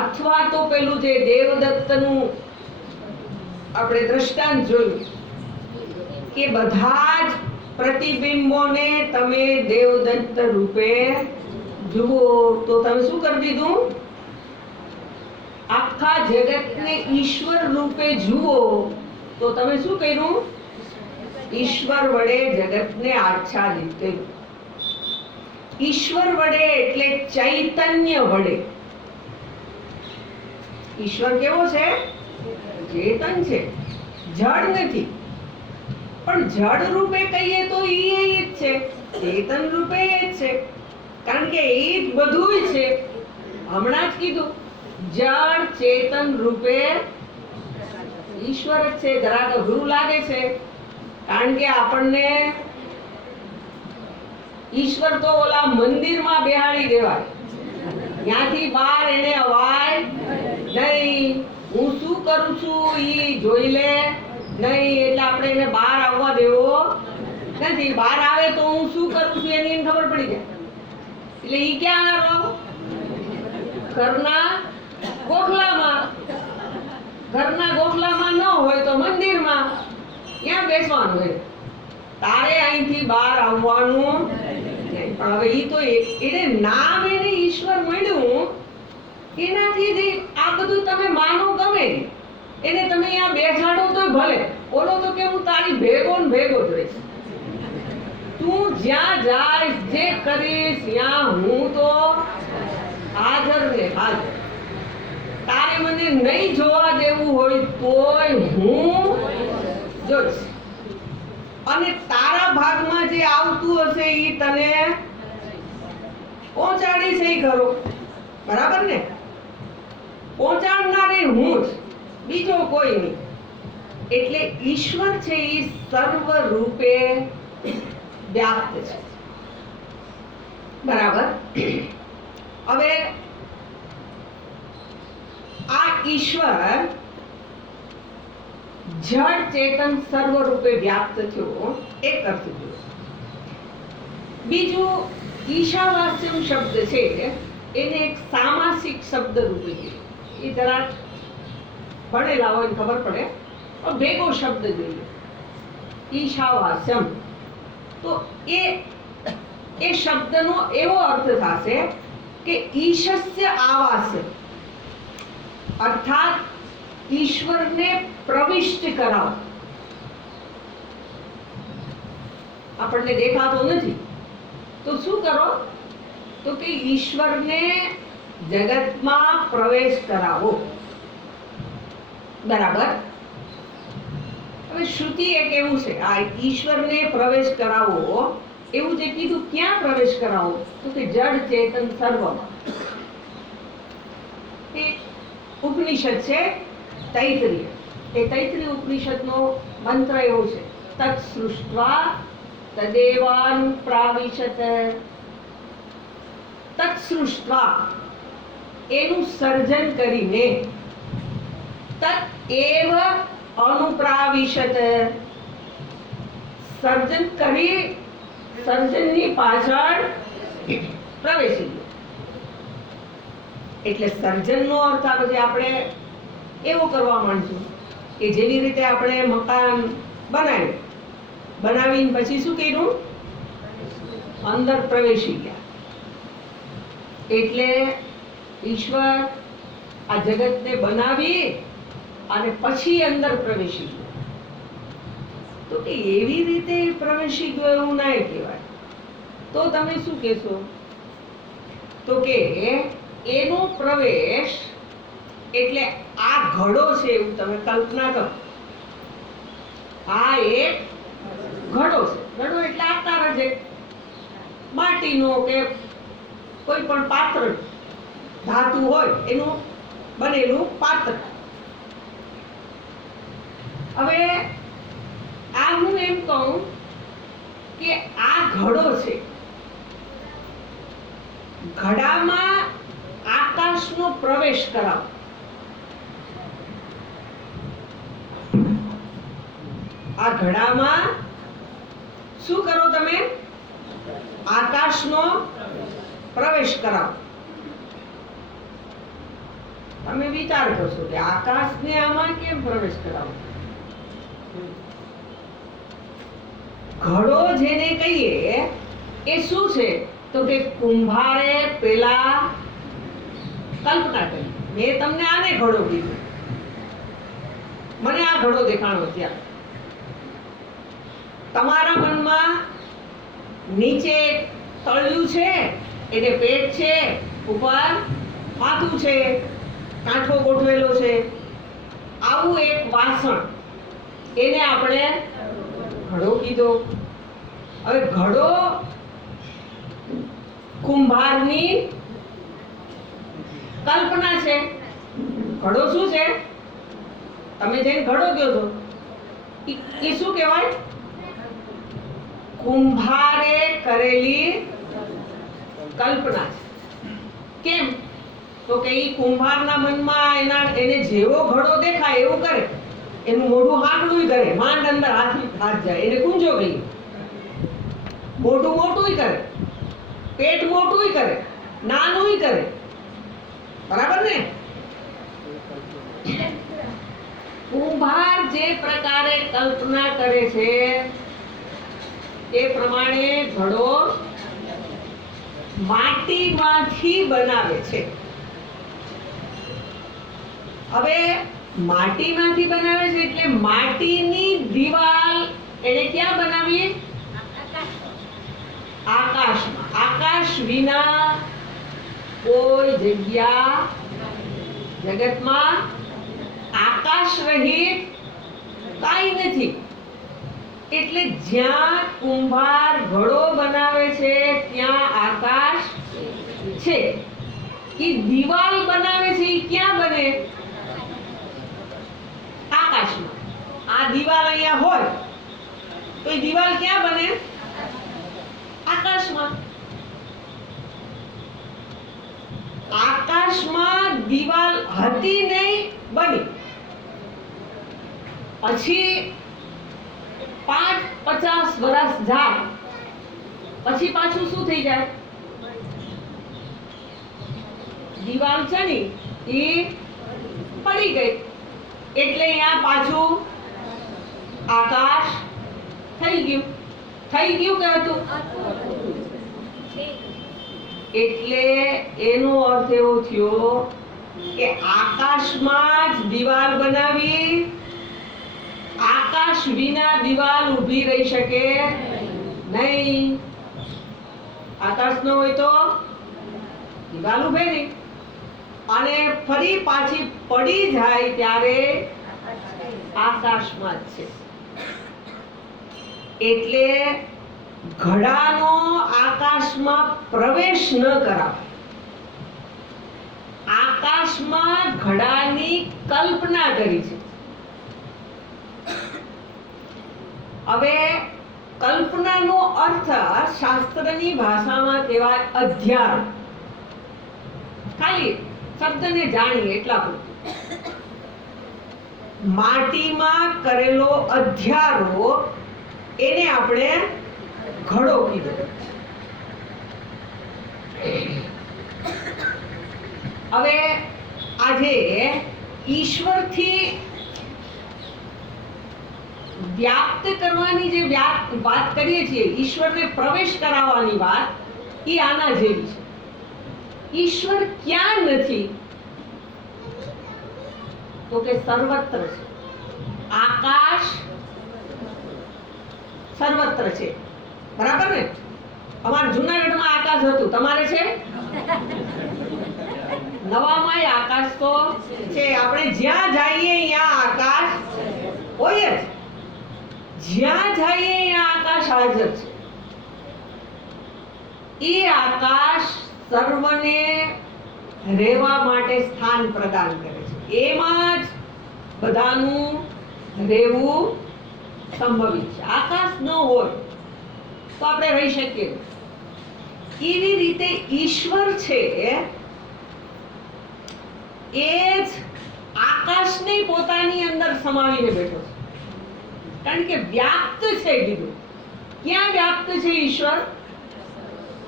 અથવા તો પેલું જે દેવદત્તનું આપણે દ્રષ્ટાંત જોયું કે બધા જ પ્રતિબિંબોને તમે દેવદત્ત રૂપે જુઓ, તો તમે શું કરી દીધું? આખા આખા જગતને ઈશ્વર રૂપે જુઓ તો તમે શું કર્યું? ઈશ્વર વડે જગતને આચ્છાદિત કર્યું. ઈશ્વર વડે એટલે ચૈતન્ય વડે. ઈશ્વર કેવો છે? ચેતન છે, જડ નથી. પણ જડ રૂપે કહીએ તો ઈ જ છે, ચેતન રૂપે એ જ છે, કારણ કે એ જ બધું છે. હમણાં જ કીધું જડ ચેતન રૂપે ઈશ્વર જ છે. જરાક અઘરું લાગે છે, કારણ કે આપણને ઈશ્વર તો ઓલા મંદિરમાં બેહાડી દેવાય, ત્યાંથી બહાર એને અવાય નહીં. હું શું કરું છું ઈ જોઈ લે નહીં, એટલે આપણે એને બહાર આવવા દેવો નથી. બહાર આવે તો હું શું કરું છું એની એને ખબર પડી જાય. એટલે ઈ ક્યાં રહો? ઘરના ગોખલામાં. ઘરના ગોખલામાં ન હોય તો મંદિરમાં, ત્યાં બેસવાનું હોય. તારે અહીંથી બહાર આવવાનું નહીં. પણ હવે ઈ તો એને નામ એને ઈશ્વર મળ્યું, એનાથી જ આ બધું તમે માનો ગમે એને તમે અહીંયા બેસાડો તો ભલે. ઓલો તો કે હું તારી ભેગો ને ભેગો જ રહીશ, તું જ્યાં જાય જે કરીશ ત્યાં હું તો હાજર ને હાજર. તારે મને નહીં જોવા દેવું હોય તોય હું જોઈશ, અને તારા ભાગમાં જે આવતું હશે એ તને પહોંચાડીશ. એ ખરો, બરાબર ને? પહોંચાડનારી હું જ, બીજો કોઈ નહીં. એટલે ઈશ્વર છે એ સર્વ રૂપે વ્યાપ્ત છે, બરાબર? હવે આ ઈશ્વર જડ ચેતન સર્વ રૂપે વ્યાપ્ત થયો, એક અર્થ થયો. બીજું ઈશાવાસ્યમ શબ્દ છે એને એક સામાસિક શબ્દ રૂપે જોઈએ. એ જરા ભણેલા હોય ને ખબર પડે, પણ ભેગો શબ્દ જોઈએ. ઈશાવાસ્યમ તો એ શબ્દનો એવો અર્થ થશે કે ઈશસ્ય આવાસ્ય, અર્થાત ઈશ્વરને પ્રવિષ્ટ કરાવો. આપણને દેખાતો નથી તો શું કરો? તો કે ઈશ્વરને જગતમાં પ્રવેશ કરાવો, બરાબર? હવે શ્રુતિ એક એવું છે, આ ઈશ્વરને પ્રવેશ કરાવો એવું જે કીધું, ક્યાં પ્રવેશ કરાવો? તો કે જડ ચેતન સર્વમાં. એ ઉપનિષદ છે તૈત્રીય. એ તૈત્રીય ઉપનિષદનો મંત્ર એવો છે, તત્ સૃષ્ટ્વા તદેવાનુપ્રાવિશત. તત્ સૃષ્ટ્વા એનું સર્જન કરીને, તત્ એવ અનુપ્રાવિશત સર્જન કરી, સર્જનની પાછળ પ્રવેશી ગયો. એટલે સર્જનનો અર્થ આ પછી આપણે એવું કરવા માંડશું કે જેવી રીતે આપણે મકાન બનાવ્યું, બનાવીને પછી શું કર્યું? અંદર પ્રવેશી ગયા. એટલે ઈશ્વર આ જગતને બનાવી અને પછી અંદર પ્રવેશી ગયો. તો કે એવી રીતે પ્રવેશી ગયો એવું ના કહેવાય. તો તમે શું કહેશો? તો કે એનો પ્રવેશ એટલે આ ઘડો છે એવું તમે કલ્પના કરો. આ એક ઘડો છે. ઘડો એટલે આકાર જ એક માટીનો કે કોઈ પણ પાત્ર, ધાતુ હોય એનું બનેલું પાત્ર. હવે આ હું એમ કહું કે આ ઘડો છે, ઘડામાં આકાશનો પ્રવેશ કરાવો. આ ઘડામાં શું કરો તમે? આકાશનો પ્રવેશ કરાવો. તમે વિચાર કરશો કે આકાશને આમાં કેમ પ્રવેશ કરાવો? ઘડો જેને કહીએ એ શું છે? તો કે કુંભારે પેલા કલ્પના કરી. મેં તમને આને ઘડો કીધું, મને આ ઘડો દેખાણો ત્યાં. તમારા મનમાં નીચે તળિયું છે, એટલે પેટ છે, ઉપર માથું છે, કાંઠો ગોઠવેલો છે, આવું એક વાસણ, એને આપણે ઘડો કીધો. હવે ઘડો કુંભારની કલ્પના છે. ઘડો શું છે? તમે જેને ઘડો કહો છો એ શું કહેવાય? કુંભારે કરેલી કલ્પના છે. કેમ? તો કે ઈ કુંભારના મનમાં એને જેવો ઘડો દેખાય એવું કરે. એનું મોઢું હાંકડું કરે, માંડ અંદર હાથ જાય, એને કુંજો કહીએ. મોઢું મોટું કરે, પેટ મોટું કરે, નાનું કરે. બરાબર ને? કુંભાર જે પ્રકારે કલ્પના કરે છે એ પ્રમાણે ઘડો માટીમાંથી બનાવે છે. હવે માટીમાંથી બનાવે છે એટલે માટીની દીવાલ એને ક્યાં બનાવીએ? આકાશમાં. આકાશ વિના કોઈ જગ્યા જગતમાં આકાશ રહિત કાંઈ નથી. એટલે જ્યાં કુંભાર ઘડો બનાવે છે ત્યાં આકાશ છે. એ દીવાલ બનાવે છે એ ક્યાં બને? આકાશમાં. આ દીવાલ અહીંયા હોય તો એ દીવાલ ક્યાં બને? આકાશમાં. આકાશમાં દીવાલ હતી નહીં, બની. પછી 5-50 વર્ષ જાય પછી પાછું શું થઈ જાય? દીવાલ છે ને એ પડી ગઈ, એટલે અહીંયા પાછું આકાશ થઈ ગયું. થઈ ગયું કે હતું? એટલે એનો અર્થ એવો થયો કે આકાશમાં જ દીવાલ બનાવી. આકાશ વિના દીવાલ ઊભી રહી શકે નહીં. આકાશ ન હોય તો દીવાલ ઊભે નહીં. અને ફરી પાછી પડી જાય ત્યારે આકાશમાં જ છે. એટલે ઘડાનો આકાશમાં પ્રવેશ ન કરાવે. આકાશમાં ઘડાની કલ્પના કરી છે. હવે કલ્પનાનો અર્થ શાસ્ત્રની ભાષામાં કહેવાય અધ્યારોપ. ખાલી શબ્દને જાણીએ એટલા પૂરતું. માટીમાં કરેલો અધ્યારોપ એને આપણે ઘડો કીધો. હવે આજે ઈશ્વરથી વ્યાપ્ત કરવાની જે વાત કરીએ છીએ, ઈશ્વરને પ્રવેશ કરાવવાની વાત, એ આના જેવી છે. ઈશ્વર ક્યાં નથી? તો કે સર્વત્ર છે. આકાશ સર્વત્ર છે. બરાબર ને? અમારે જૂનાગઢમાં આકાશ હતું, તમારે છે? નવામાંય આકાશ તો છે. આપણે જ્યાં જઈએ ત્યાં આકાશ હોય જ. જ્યાં જઈએ ત્યાં આકાશ હાજર છે. એ આકાશ સર્વને રહેવા માટે સ્થાન પ્રદાન કરે છે. એમાં જ બધાનું રહેવું સંભવિત છે. આકાશ ન હોય તો આપણે રહી શકીએ. એવી રીતે ઈશ્વર છે એ જ આકાશને પોતાની અંદર સમાવીને બેઠો છે. કારણ કે વ્યાપ્ત છે. કીધું ક્યાં વ્યાપ્ત છે ઈશ્વર?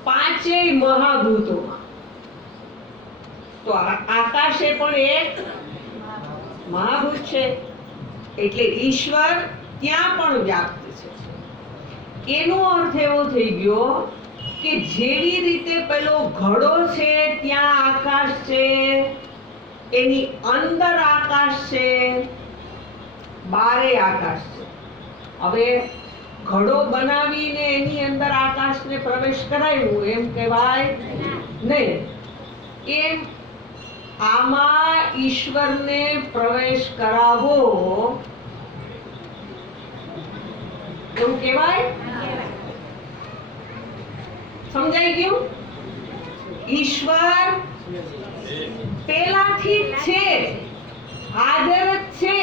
પાંચેય મહાભૂતોમાં. તો આકાશે પણ એક મહાભૂત છે. એટલે ઈશ્વર ત્યાં પણ વ્યાપ્ત છે. એનો અર્થ એવો થઈ ગયો કે જેવી રીતે પેલો ઘડો છે ત્યાં આકાશ છે, એની અંદર આકાશ છે, બારે આકાશ છે. હવે ઘડો બનાવીને એની અંદર આકાશને પ્રવેશ કરાવ્યું એમ કહેવાય નહીં. એમ આમાં ઈશ્વરને પ્રવેશ કરાવવો એવું કહેવાય? સમજાઈ ગયું? ઈશ્વર પેલાથી જ છે, હાજર જ છે.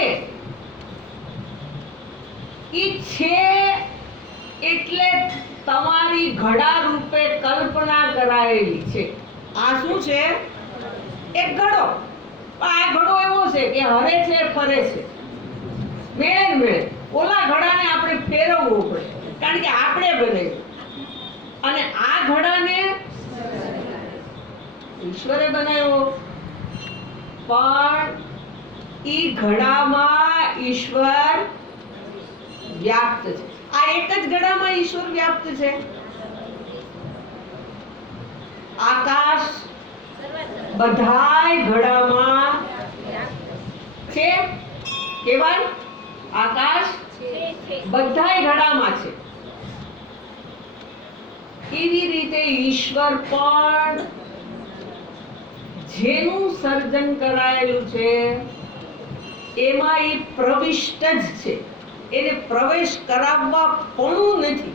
ઈ છે એટલે તમારી ઘડા રૂપે કલ્પના કરાયેલી છે. આ શું છે? એક ઘડો. આ ઘડો એવો છે કે હરે છે, ફરે છે, મેળ મેળ. ઓલા ઘડાને આપણે ફેરવવું પડે કારણ કે આપણે બનાવ્યું. અને આ ઘડાને ઈશ્વરે બનાવ્યો, પણ ઈ ઘડામાં ઈશ્વર વ્યાપ્ત છે. આ એક જ ઘડામાં ઈશ્વર વ્યાપ્ત છે. આકાશ બધાય ઘડામાં છે, કેવાય? આકાશ બધાય ઘડામાં છે. એવી રીતે ઈશ્વર પણ જેનું સર્જન કરાયેલું છે એમાં એ પ્રવિષ્ટ જ છે. એને પ્રવેશ કરાવવા પણ નથી,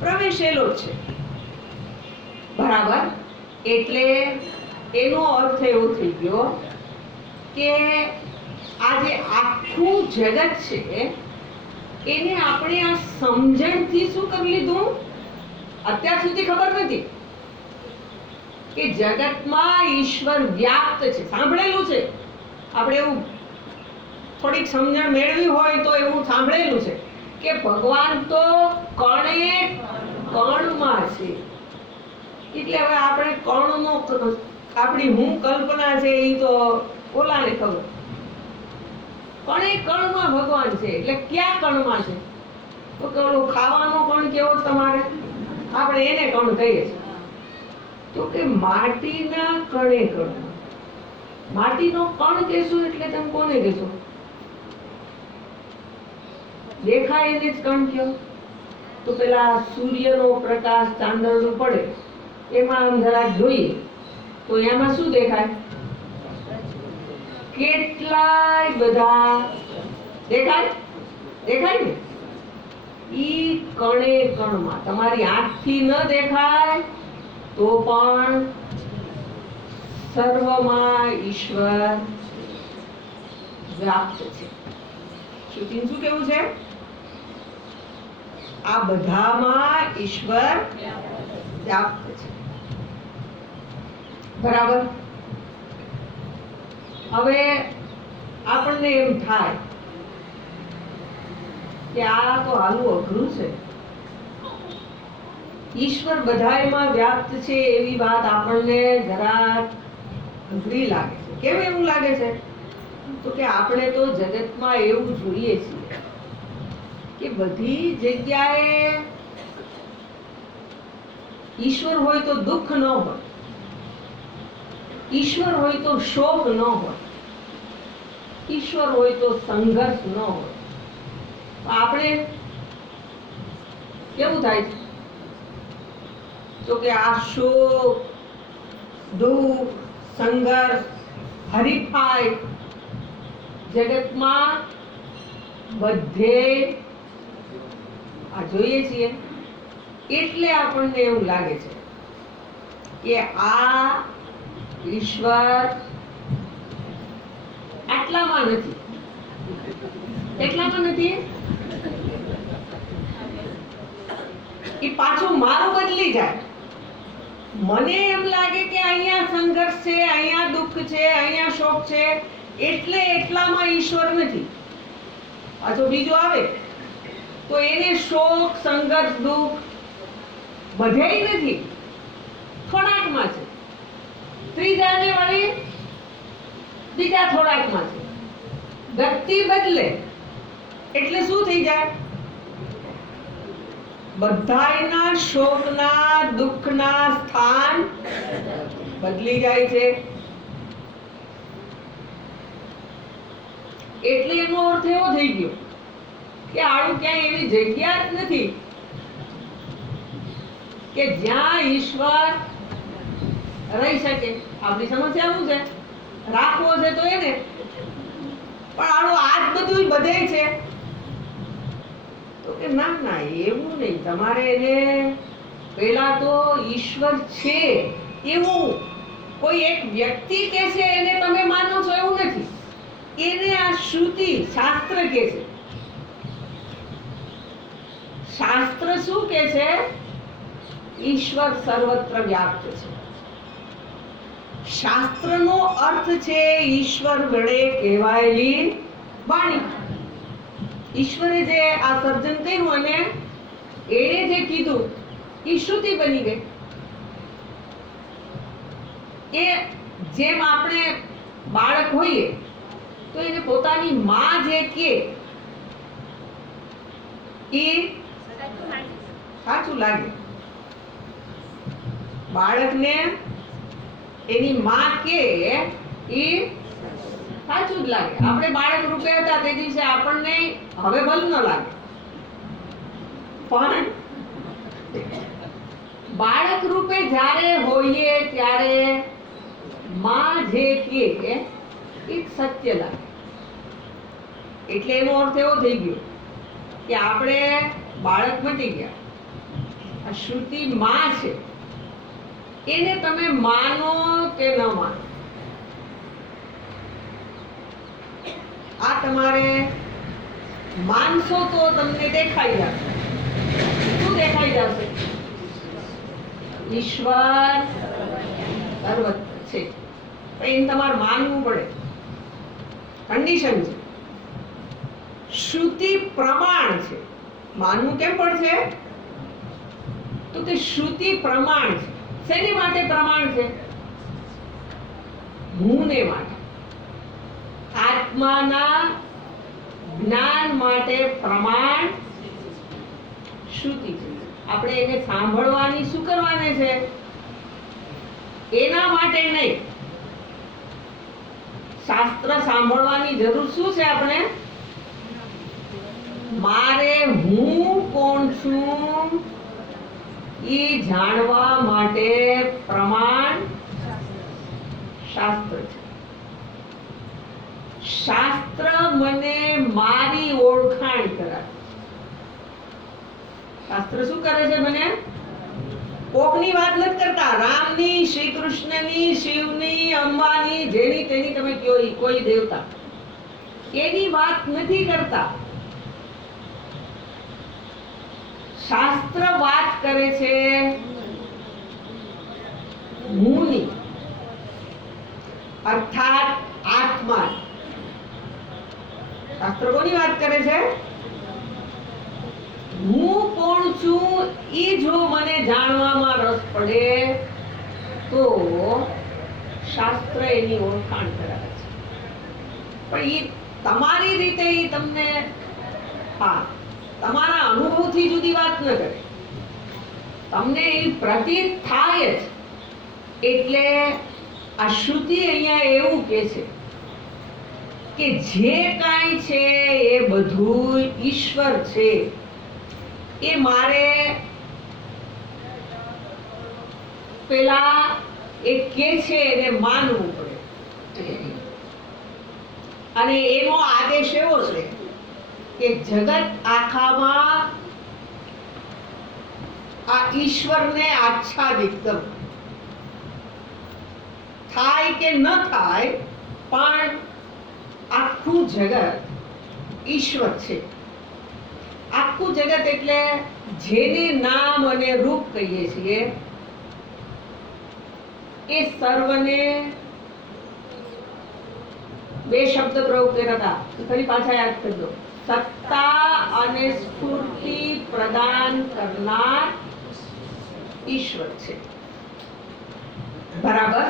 પ્રવેશેલો છે. બરાબર? એટલે એનો અર્થ એવો થઈ ગયો કે આ જે આખું જગત છે એને આપણે આ સમજણથી શું કરી લીધું? અત્યાર સુધી ખબર નથી કે જગતમાં ઈશ્વર વ્યાપ્ત છે. સાંભળેલું છે આપણે, એવું થોડીક સમજણ મેળવી હોય તો એવું સાંભળેલું છે કે ભગવાન તો કણે કણમાં છે. એટલે હવે આપણે કણનો આપણી હું કલ્પના છે એ તો ઓલાને ખબર. કણે કણમાં ભગવાન છે. એટલે ક્યાં કણમાં છે? તો કે ઓલો ખાવાનો કણ કેવો તમારે, આપણે એને કણ કહીએ છીએ. તો કે માટીના કણે કણ. માટીનો કણ કહેશું એટલે તમે કોને કહેશો? દેખાય એને જ કણ કયો. તો પેલા સૂર્યનો પ્રકાશ ચાંદરનું પડે એમાં આમ જરા જોઈએ તો એમાં શું દેખાય? કેટલાય બધા દેખાય, દેખાય ને? ઈ કણે કણમાં તમારી આંખથી ન દેખાય તો પણ સર્વમાં ઈશ્વર વ્યાપ્ત છે. શું કેવું છે? આ બધામાં ઈશ્વર વ્યાપ્ત છે. બરાબર? હવે આપણને એમ થાય કે આ તો હાલું અઘરું છે. ઈશ્વર બધાયમાં વ્યાપ્ત છે એવી વાત આપણને જરા અઘરી લાગે છે. કેમ એવું લાગે છે? તો કે આપણે તો જગતમાં એવું જોઈએ છીએ કે બધી જગ્યાએ ઈશ્વર હોય તો દુઃખ ન હોય, ઈશ્વર હોય તો શોક ન હોય, ઈશ્વર હોય તો સંઘર્ષ ન હોય. આપણે કેવું થાય છે? તો કે આ શોક, દુઃખ, સંઘર્ષ, હરીફાઈ જગતમાં બધે આ જોઈએ છીએ. એટલે આપણને એવું લાગે છે કે આ ઈશ્વર આટલામાં નથી, એટલામાં નથી. એ પાછું મારું બદલી જાય. મને એમ લાગે કે અહીંયા સંઘર્ષ છે, અહીંયા દુઃખ છે, અહીંયા શોક છે, એટલે એટલામાં ઈશ્વર નથી. પાછો બીજો આવે તો એને શોક, સંઘર્ષ, દુઃખ બધેય નથી, થોડાકમાં છે. ત્રીજાને વળી બીજા થોડાકમાં છે. ગતિ બદલે એટલે શું થઈ જાય? બધાયના શોકના દુઃખના સ્થાન બદલી જાય છે. એટલે એનો અર્થ એવો થઈ ગયો કે આડું ક્યાંય એવી જગ્યા જ નથી કે જ્યાં ઈશ્વર રહી શકે. આપણી સમસ્યા શું છે? રાખવો છે તો એને, પણ આડું આજ બધું બધે છે. તો કે ના ના, એવું નહીં. તમારે એને પેલા તો ઈશ્વર છે એવું કોઈ એક વ્યક્તિ કે છે એને તમે માનો છો એવું નથી. એને આ શ્રુતિ શાસ્ત્ર કે છે. શાસ્ત્ર શું કે છે? ઈશ્વર સર્વત્ર વ્યાપ્ત છે. શાસ્ત્રનો અર્થ છે ઈશ્વર વડે કહેવાયેલી વાણી. ઈશ્વરે જે આ સર્જન કર્યું અને એણે જે કીધું એ શ્રુતિ બની ગઈ. એ જેમ આપણે બાળક હોઈએ તો એને પોતાની માં જે કહે એ સાચું લાગે. બાળકને એની માં કે એ સાચું જ લાગે. આપણે બાળક રૂપે હતા તે દિવસે આપણને હવે ભલ ન લાગે, પણ બાળક રૂપે જ્યારે હોઈએ ત્યારે માં જે કે એ સત્ય લાગે. એટલે એનો અર્થ એવો થઈ ગયો કે આપણે બાળક મટી ગયા. આ શ્રુતિ માં છે, એને તમે માનો કે ન માનો, આ તમારે માનશો તો તમને દેખાઈ જશે. શું દેખાઈ જશે? ઈશ્વર સર્વત્ર છે. પણ એને તમારે માનવું પડે. કન્ડિશન છે. શ્રુતિ પ્રમાણ છે. માનવું કેમ પડશે? તો તે શ્રુતિ પ્રમાણ છે. શેની માટે પ્રમાણ છે? હુંને માટે, આત્માના જ્ઞાન માટે પ્રમાણ શ્રુતિ છે. આપણે એને સાંભળવાની શું કરવાને છે? એના માટે નહીં. શાસ્ત્ર સાંભળવાની જરૂર શું છે? આપણે મારે હું કોણ છું એ જાણવા માટે પ્રમાણ શાસ્ત્ર છે. શાસ્ત્ર મને મારી ઓળખાણ કરાવે. શાસ્ત્ર શું કરે છે? મને કોકની વાત નથી કરતા. રામની, શ્રી કૃષ્ણની, શિવની, અંબાની, જેની તેની તમે કયો કોઈ દેવતા, એની વાત નથી કરતા. શાસ્ત્ર વાત કરે છે હુંની, અર્થાત આત્મા. શાસ્ત્ર કોની વાત કરે છે? હું કોણ છું એ જો મને જાણવામાં રસ પડે તો શાસ્ત્ર એની ઓળખાણ કરાવે છે. પણ એ તમારી રીતે એ તમને તમારા અનુભવથી જુદી વાત ન કરે. તમને એ પ્રતીત થાય જ. એટલે આ શ્રુતિ અહીંયા એવું કહે છે કે જે કાંઈ છે એ બધું ઈશ્વર છે. એ મારે પેલા એ કે છે એને માનવું પડે. અને એનો આદેશ એવો છે કે જગત આખામાં આ ઈશ્વરને આચ્છાદિત કરો. થાય કે ન થાય, પણ આખું જગત ઈશ્વર છે. આખું જગત એટલે જેને નામ અને રૂપ કહીએ છીએ એ સર્વને બે શબ્દ પ્રયોગ કર્યા હતા. ફરી પાછા યાદ કરજો. સત્તા અને સ્ફૂર્તિ પ્રદાન કરનાર ઈશ્વર છે. બરાબર?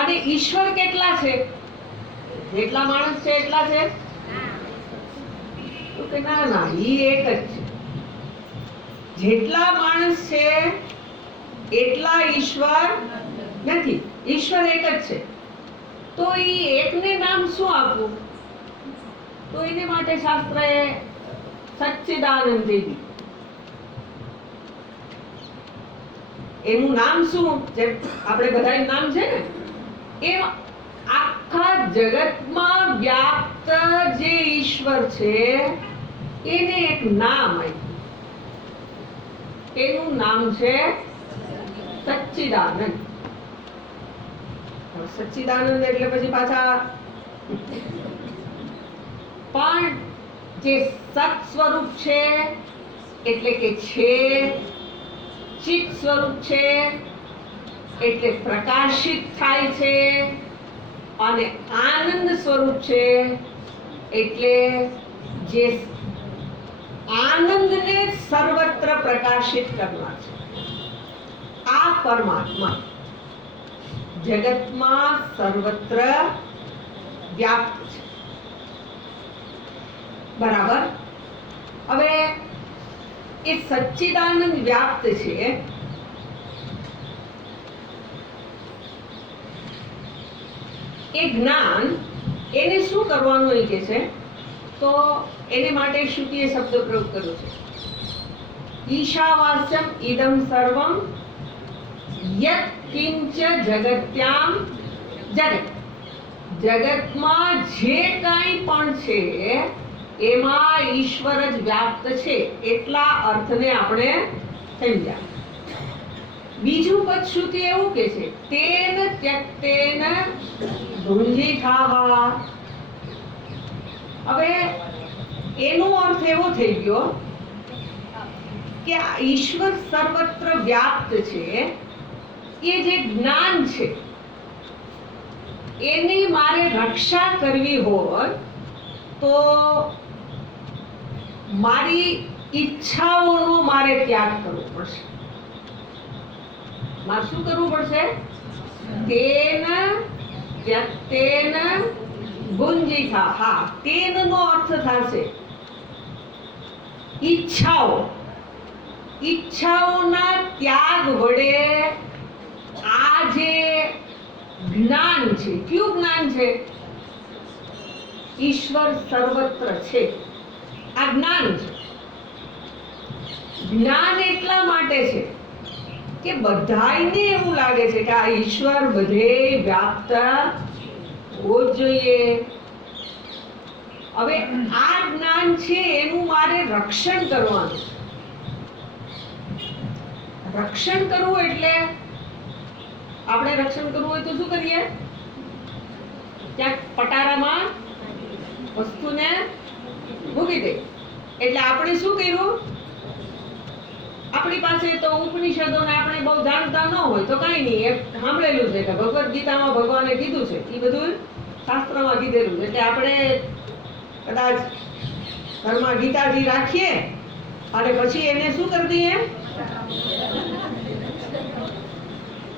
અને ઈશ્વર કેટલા છે? જેટલા માણસ છે એટલા છે? તો કે ના ના, ઈ એક જ છે. જેટલા માણસ છે એટલા ઈશ્વર નથી, ઈશ્વર એક જ છે. તો એ એકને નામ શું આપવું? તો એને માટે શાસ્ત્રએ સચ્ચિદાનંદ દીધી. એનું નામ શું? જે આપણે બધાનું નામ છે ને, એ આખા જગતમાં વ્યાપ્ત જે ઈશ્વર છે એને એક નામ આપ્યું. એનું નામ છે સચ્ચિદાનંદ. સચ્ચિદાનંદ એટલે પછી પાછા પણ જે સત સ્વરૂપ છે એટલે કે છે, ચિત સ્વરૂપ છે એટલે પ્રકાશિત થાય છે, અને આનંદ સ્વરૂપ છે એટલે જે આનંદને સર્વત્ર પ્રકાશિત કરનાર છે. આ પરમાત્મા જગતમાં સર્વત્ર વ્યાપ્ત છે. બરાબર. હવે એ સચ્ચિદાનંદ વ્યાપ્ત છે. એ જ્ઞાન એને શું કરવાનું એ કે છે? તો એને માટે શ્રુતિએ શબ્દ પ્રયોગ કર્યો છે. ઈશાવાસ્યમ ઇદમ સર્વમ યત કિંચ જગત્યામ જગત. જગતમાં જે કાંઈ પણ છે એમાં ઈશ્વર જ વ્યાપ્ત છે, એટલા અર્થને આપણે સમજ્યા. બીજું પદ શ્રુતિ એવું કે છે, તેન ત્યક્તેન ભુંજીથાઃ. હવે એનો અર્થ એવો થઈ ગયો કે આ ઈશ્વર સર્વત્ર વ્યાપ્ત છે. એ જે જ્ઞાન છે એની મારે રક્ષા કરવી હોય તો મારી ઈચ્છાઓનો મારે ત્યાગ કરવો પડશે. મારે શું કરવું પડશે? તેન ત્યક્તેન ભુંજીથાઃ. હા, તેનનો અર્થ થશે ઈચ્છાઓ. ઈચ્છાઓના ત્યાગ વડે આ જે જ્ઞાન છે, કયું જ્ઞાન છે? ઈશ્વર સર્વત્ર છે, આ જ્ઞાન છે. જ્ઞાન એટલા માટે છે કે બધાયને એવું લાગે છે કે આ ઈશ્વર બધે વ્યાપ્ત હોવો જ જોઈએ. હવે આ જ્ઞાન છે એનું મારે રક્ષણ કરવાનું. રક્ષણ કરવું એટલે આપણે રક્ષણ કરવું હોય તો શું કરીએ? ક્યાંક પટારામાં વસ્તુને મૂકી દે. એટલે આપણે શું કર્યું? આપણી પાસે તો ઉપનિષદોને આપણે બહુ જાણતા ન હોય તો કઈ નહીં, એ સાંભળેલું છે કે ભગવદ ગીતામાં ભગવાને કીધું છે, એ બધું શાસ્ત્રમાં કીધેલું છે. એટલે આપણે કદાચ ઘરમાં ગીતાજી રાખીએ અને પછી એને શું કરી દઈએ?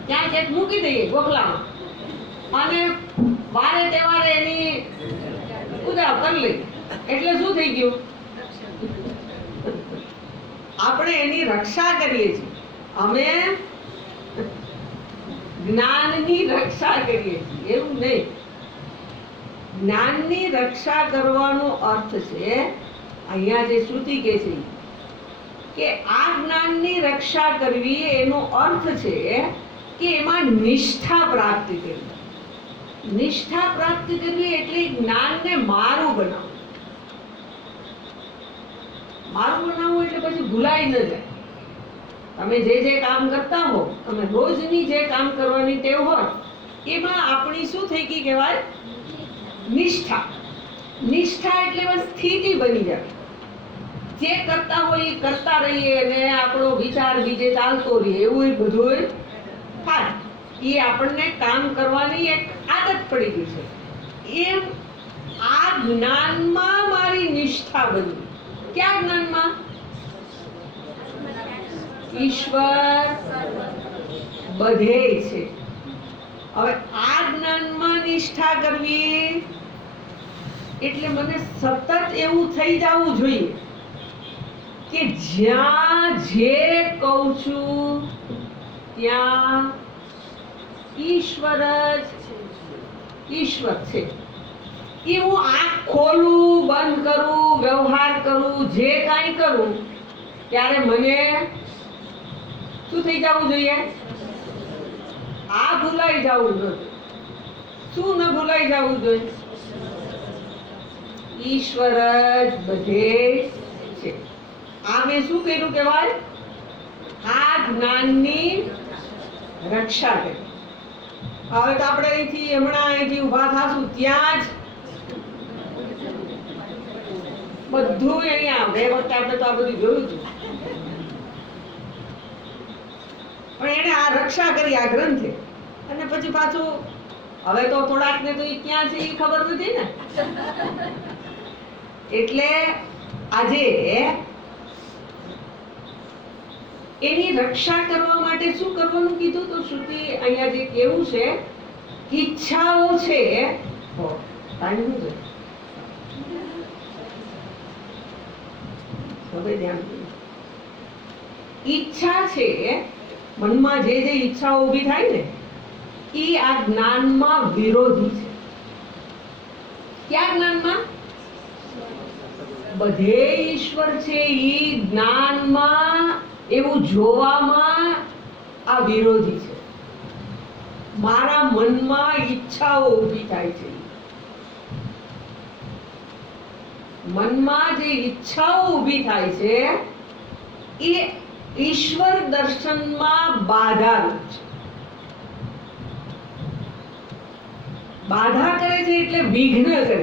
ક્યાંક એક મૂકી દઈએ ગોખલામાં, અને વારે તહેવારે એની પૂજા કરી લઈએ. એટલે શું થઈ ગયું? આપણે એની રક્ષા કરીએ છીએ. અમે જ્ઞાનની રક્ષા કરીએ છીએ, એવું નહીં. જ્ઞાનની રક્ષા કરવાનો અર્થ છે, અહીંયા જે શ્રુતિ કહે છે કે આ જ્ઞાનની રક્ષા કરવી, એનો અર્થ છે કે એમાં નિષ્ઠા પ્રાપ્ત કરવી. નિષ્ઠા પ્રાપ્ત કરવી એટલે જ્ઞાનને મારું બનાવવું. મારું બનાવવું એટલે પછી ભૂલાઈ ન જાય. તમે જે કામ કરતા હો, તમે રોજની જે કામ કરવાની ટેવ હોય, એમાં આપણી શું થઈ ગઈ કહેવાય? નિષ્ઠા. નિષ્ઠા એટલે બસ સ્થિતિ બની જાય. જે કરતા હોય એ કરતા રહીએ અને આપણો વિચાર બીજે ચાલતો રહે, એવું બધું થાય. એ આપણને કામ કરવાની એક આદત પડી ગઈ છે. એમ આ જ્ઞાનમાં મારી નિષ્ઠા બની. ક્યાં જ્ઞાનમાં? ઈશ્વર બધે છે. હવે આ જ્ઞાનમાં નિષ્ઠા કરવી એટલે મને સતત એવું થઈ જવું જોઈએ કે જ્યાં જે કહું છું ત્યાં ઈશ્વર છે. કે હું આંખ ખોલું બંધ કરું વ્યવહાર કરું જે કાંઈ કરું ત્યારે મને શું થઈ જવું જોઈએ? આ ભૂલાઈ જવું જોઈએ. શું ન ભૂલાઈ જવું જોઈએ? ઈશ્વર જ બધે છે. આ મેં શું કર્યું કહેવાય? આ જ્ઞાનની રક્ષા કરી. હવે તો આપણે અહીંથી ઊભા થાશું ત્યાં જ બધું અહીંયા બે વખતે આપણે તો આ બધું જોયું હતું, પણ એને આ રક્ષા કરી આ ગ્રંથે. અને પછી પાછું હવે તો થોડાક ને તો ઈ ક્યાં છે ઈ ખબર નથી ને. એટલે આજે એની રક્ષા કરવા માટે શું કરવાનું કીધું? તો શ્રુતિ અહીંયા જે કેવું છે, ઈચ્છાઓ છે. ટાઈમ શું છે? હવે ધ્યાન દો. ઈચ્છા છે, મનમાં જે જે ઈચ્છાઓ ઊભી થાય ને એ આ જ્ઞાનમાં વિરોધી છે. ક્યાં જ્ઞાનમાં? બધે ઈશ્વર છે ઈ જ્ઞાનમાં એવું જોવામાં આ વિરોધી છે. મારા મનમાં ઈચ્છાઓ ઊભી થાય છે. મનમાં જે ઈચ્છાઓ ઊભી થાય છે એ ઈશ્વર દર્શનમાં બાધારૂપ છે. બાધા કરે છે એટલે વિઘ્ન કરે છે.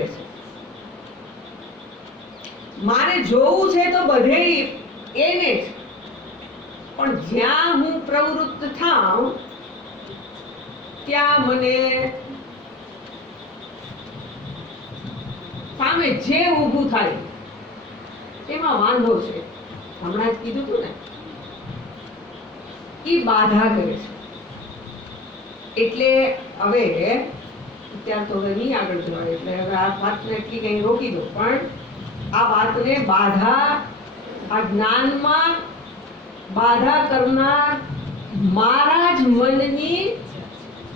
મારે જોવું છે તો બધે એને જ, પણ જ્યાં હું પ્રવૃત્ત થાઉં ત્યાં મને સામે જે ઊભું થાય એમાં વાંધો છે. હમણાં જ કીધું હતું ને, એ બાધા કરે છે. એટલે હવે અત્યારે તો હવે નહીં આગળ જવાય, એટલે હવે આ વાતને એટલી કંઈ રોકી દો. પણ આ વાતને બાધા, આ જ્ઞાનમાં બાધા કરનાર મારા જ મનની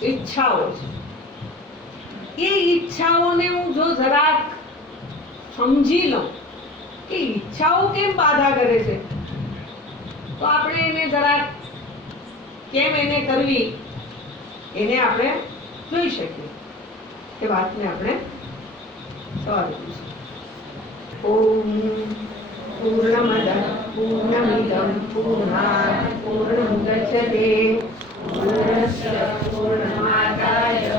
ઈચ્છાઓ છે. એ ઈચ્છાઓને હું જો જરાક સમજી લઉં કે ઈચ્છાઓ કેમ બાધા કરે છે, તો આપણે એને જરાક કેમ એને કરવી એને આપણે જોઈ શકીએ. એ વાતને આપણે સવારે ઓમ પૂર્ણમદ પૂર્ણમિદં પૂર્ણાત પૂર્ણમુદચ્યતે પૂર્ણસ્ય પૂર્ણમાદાય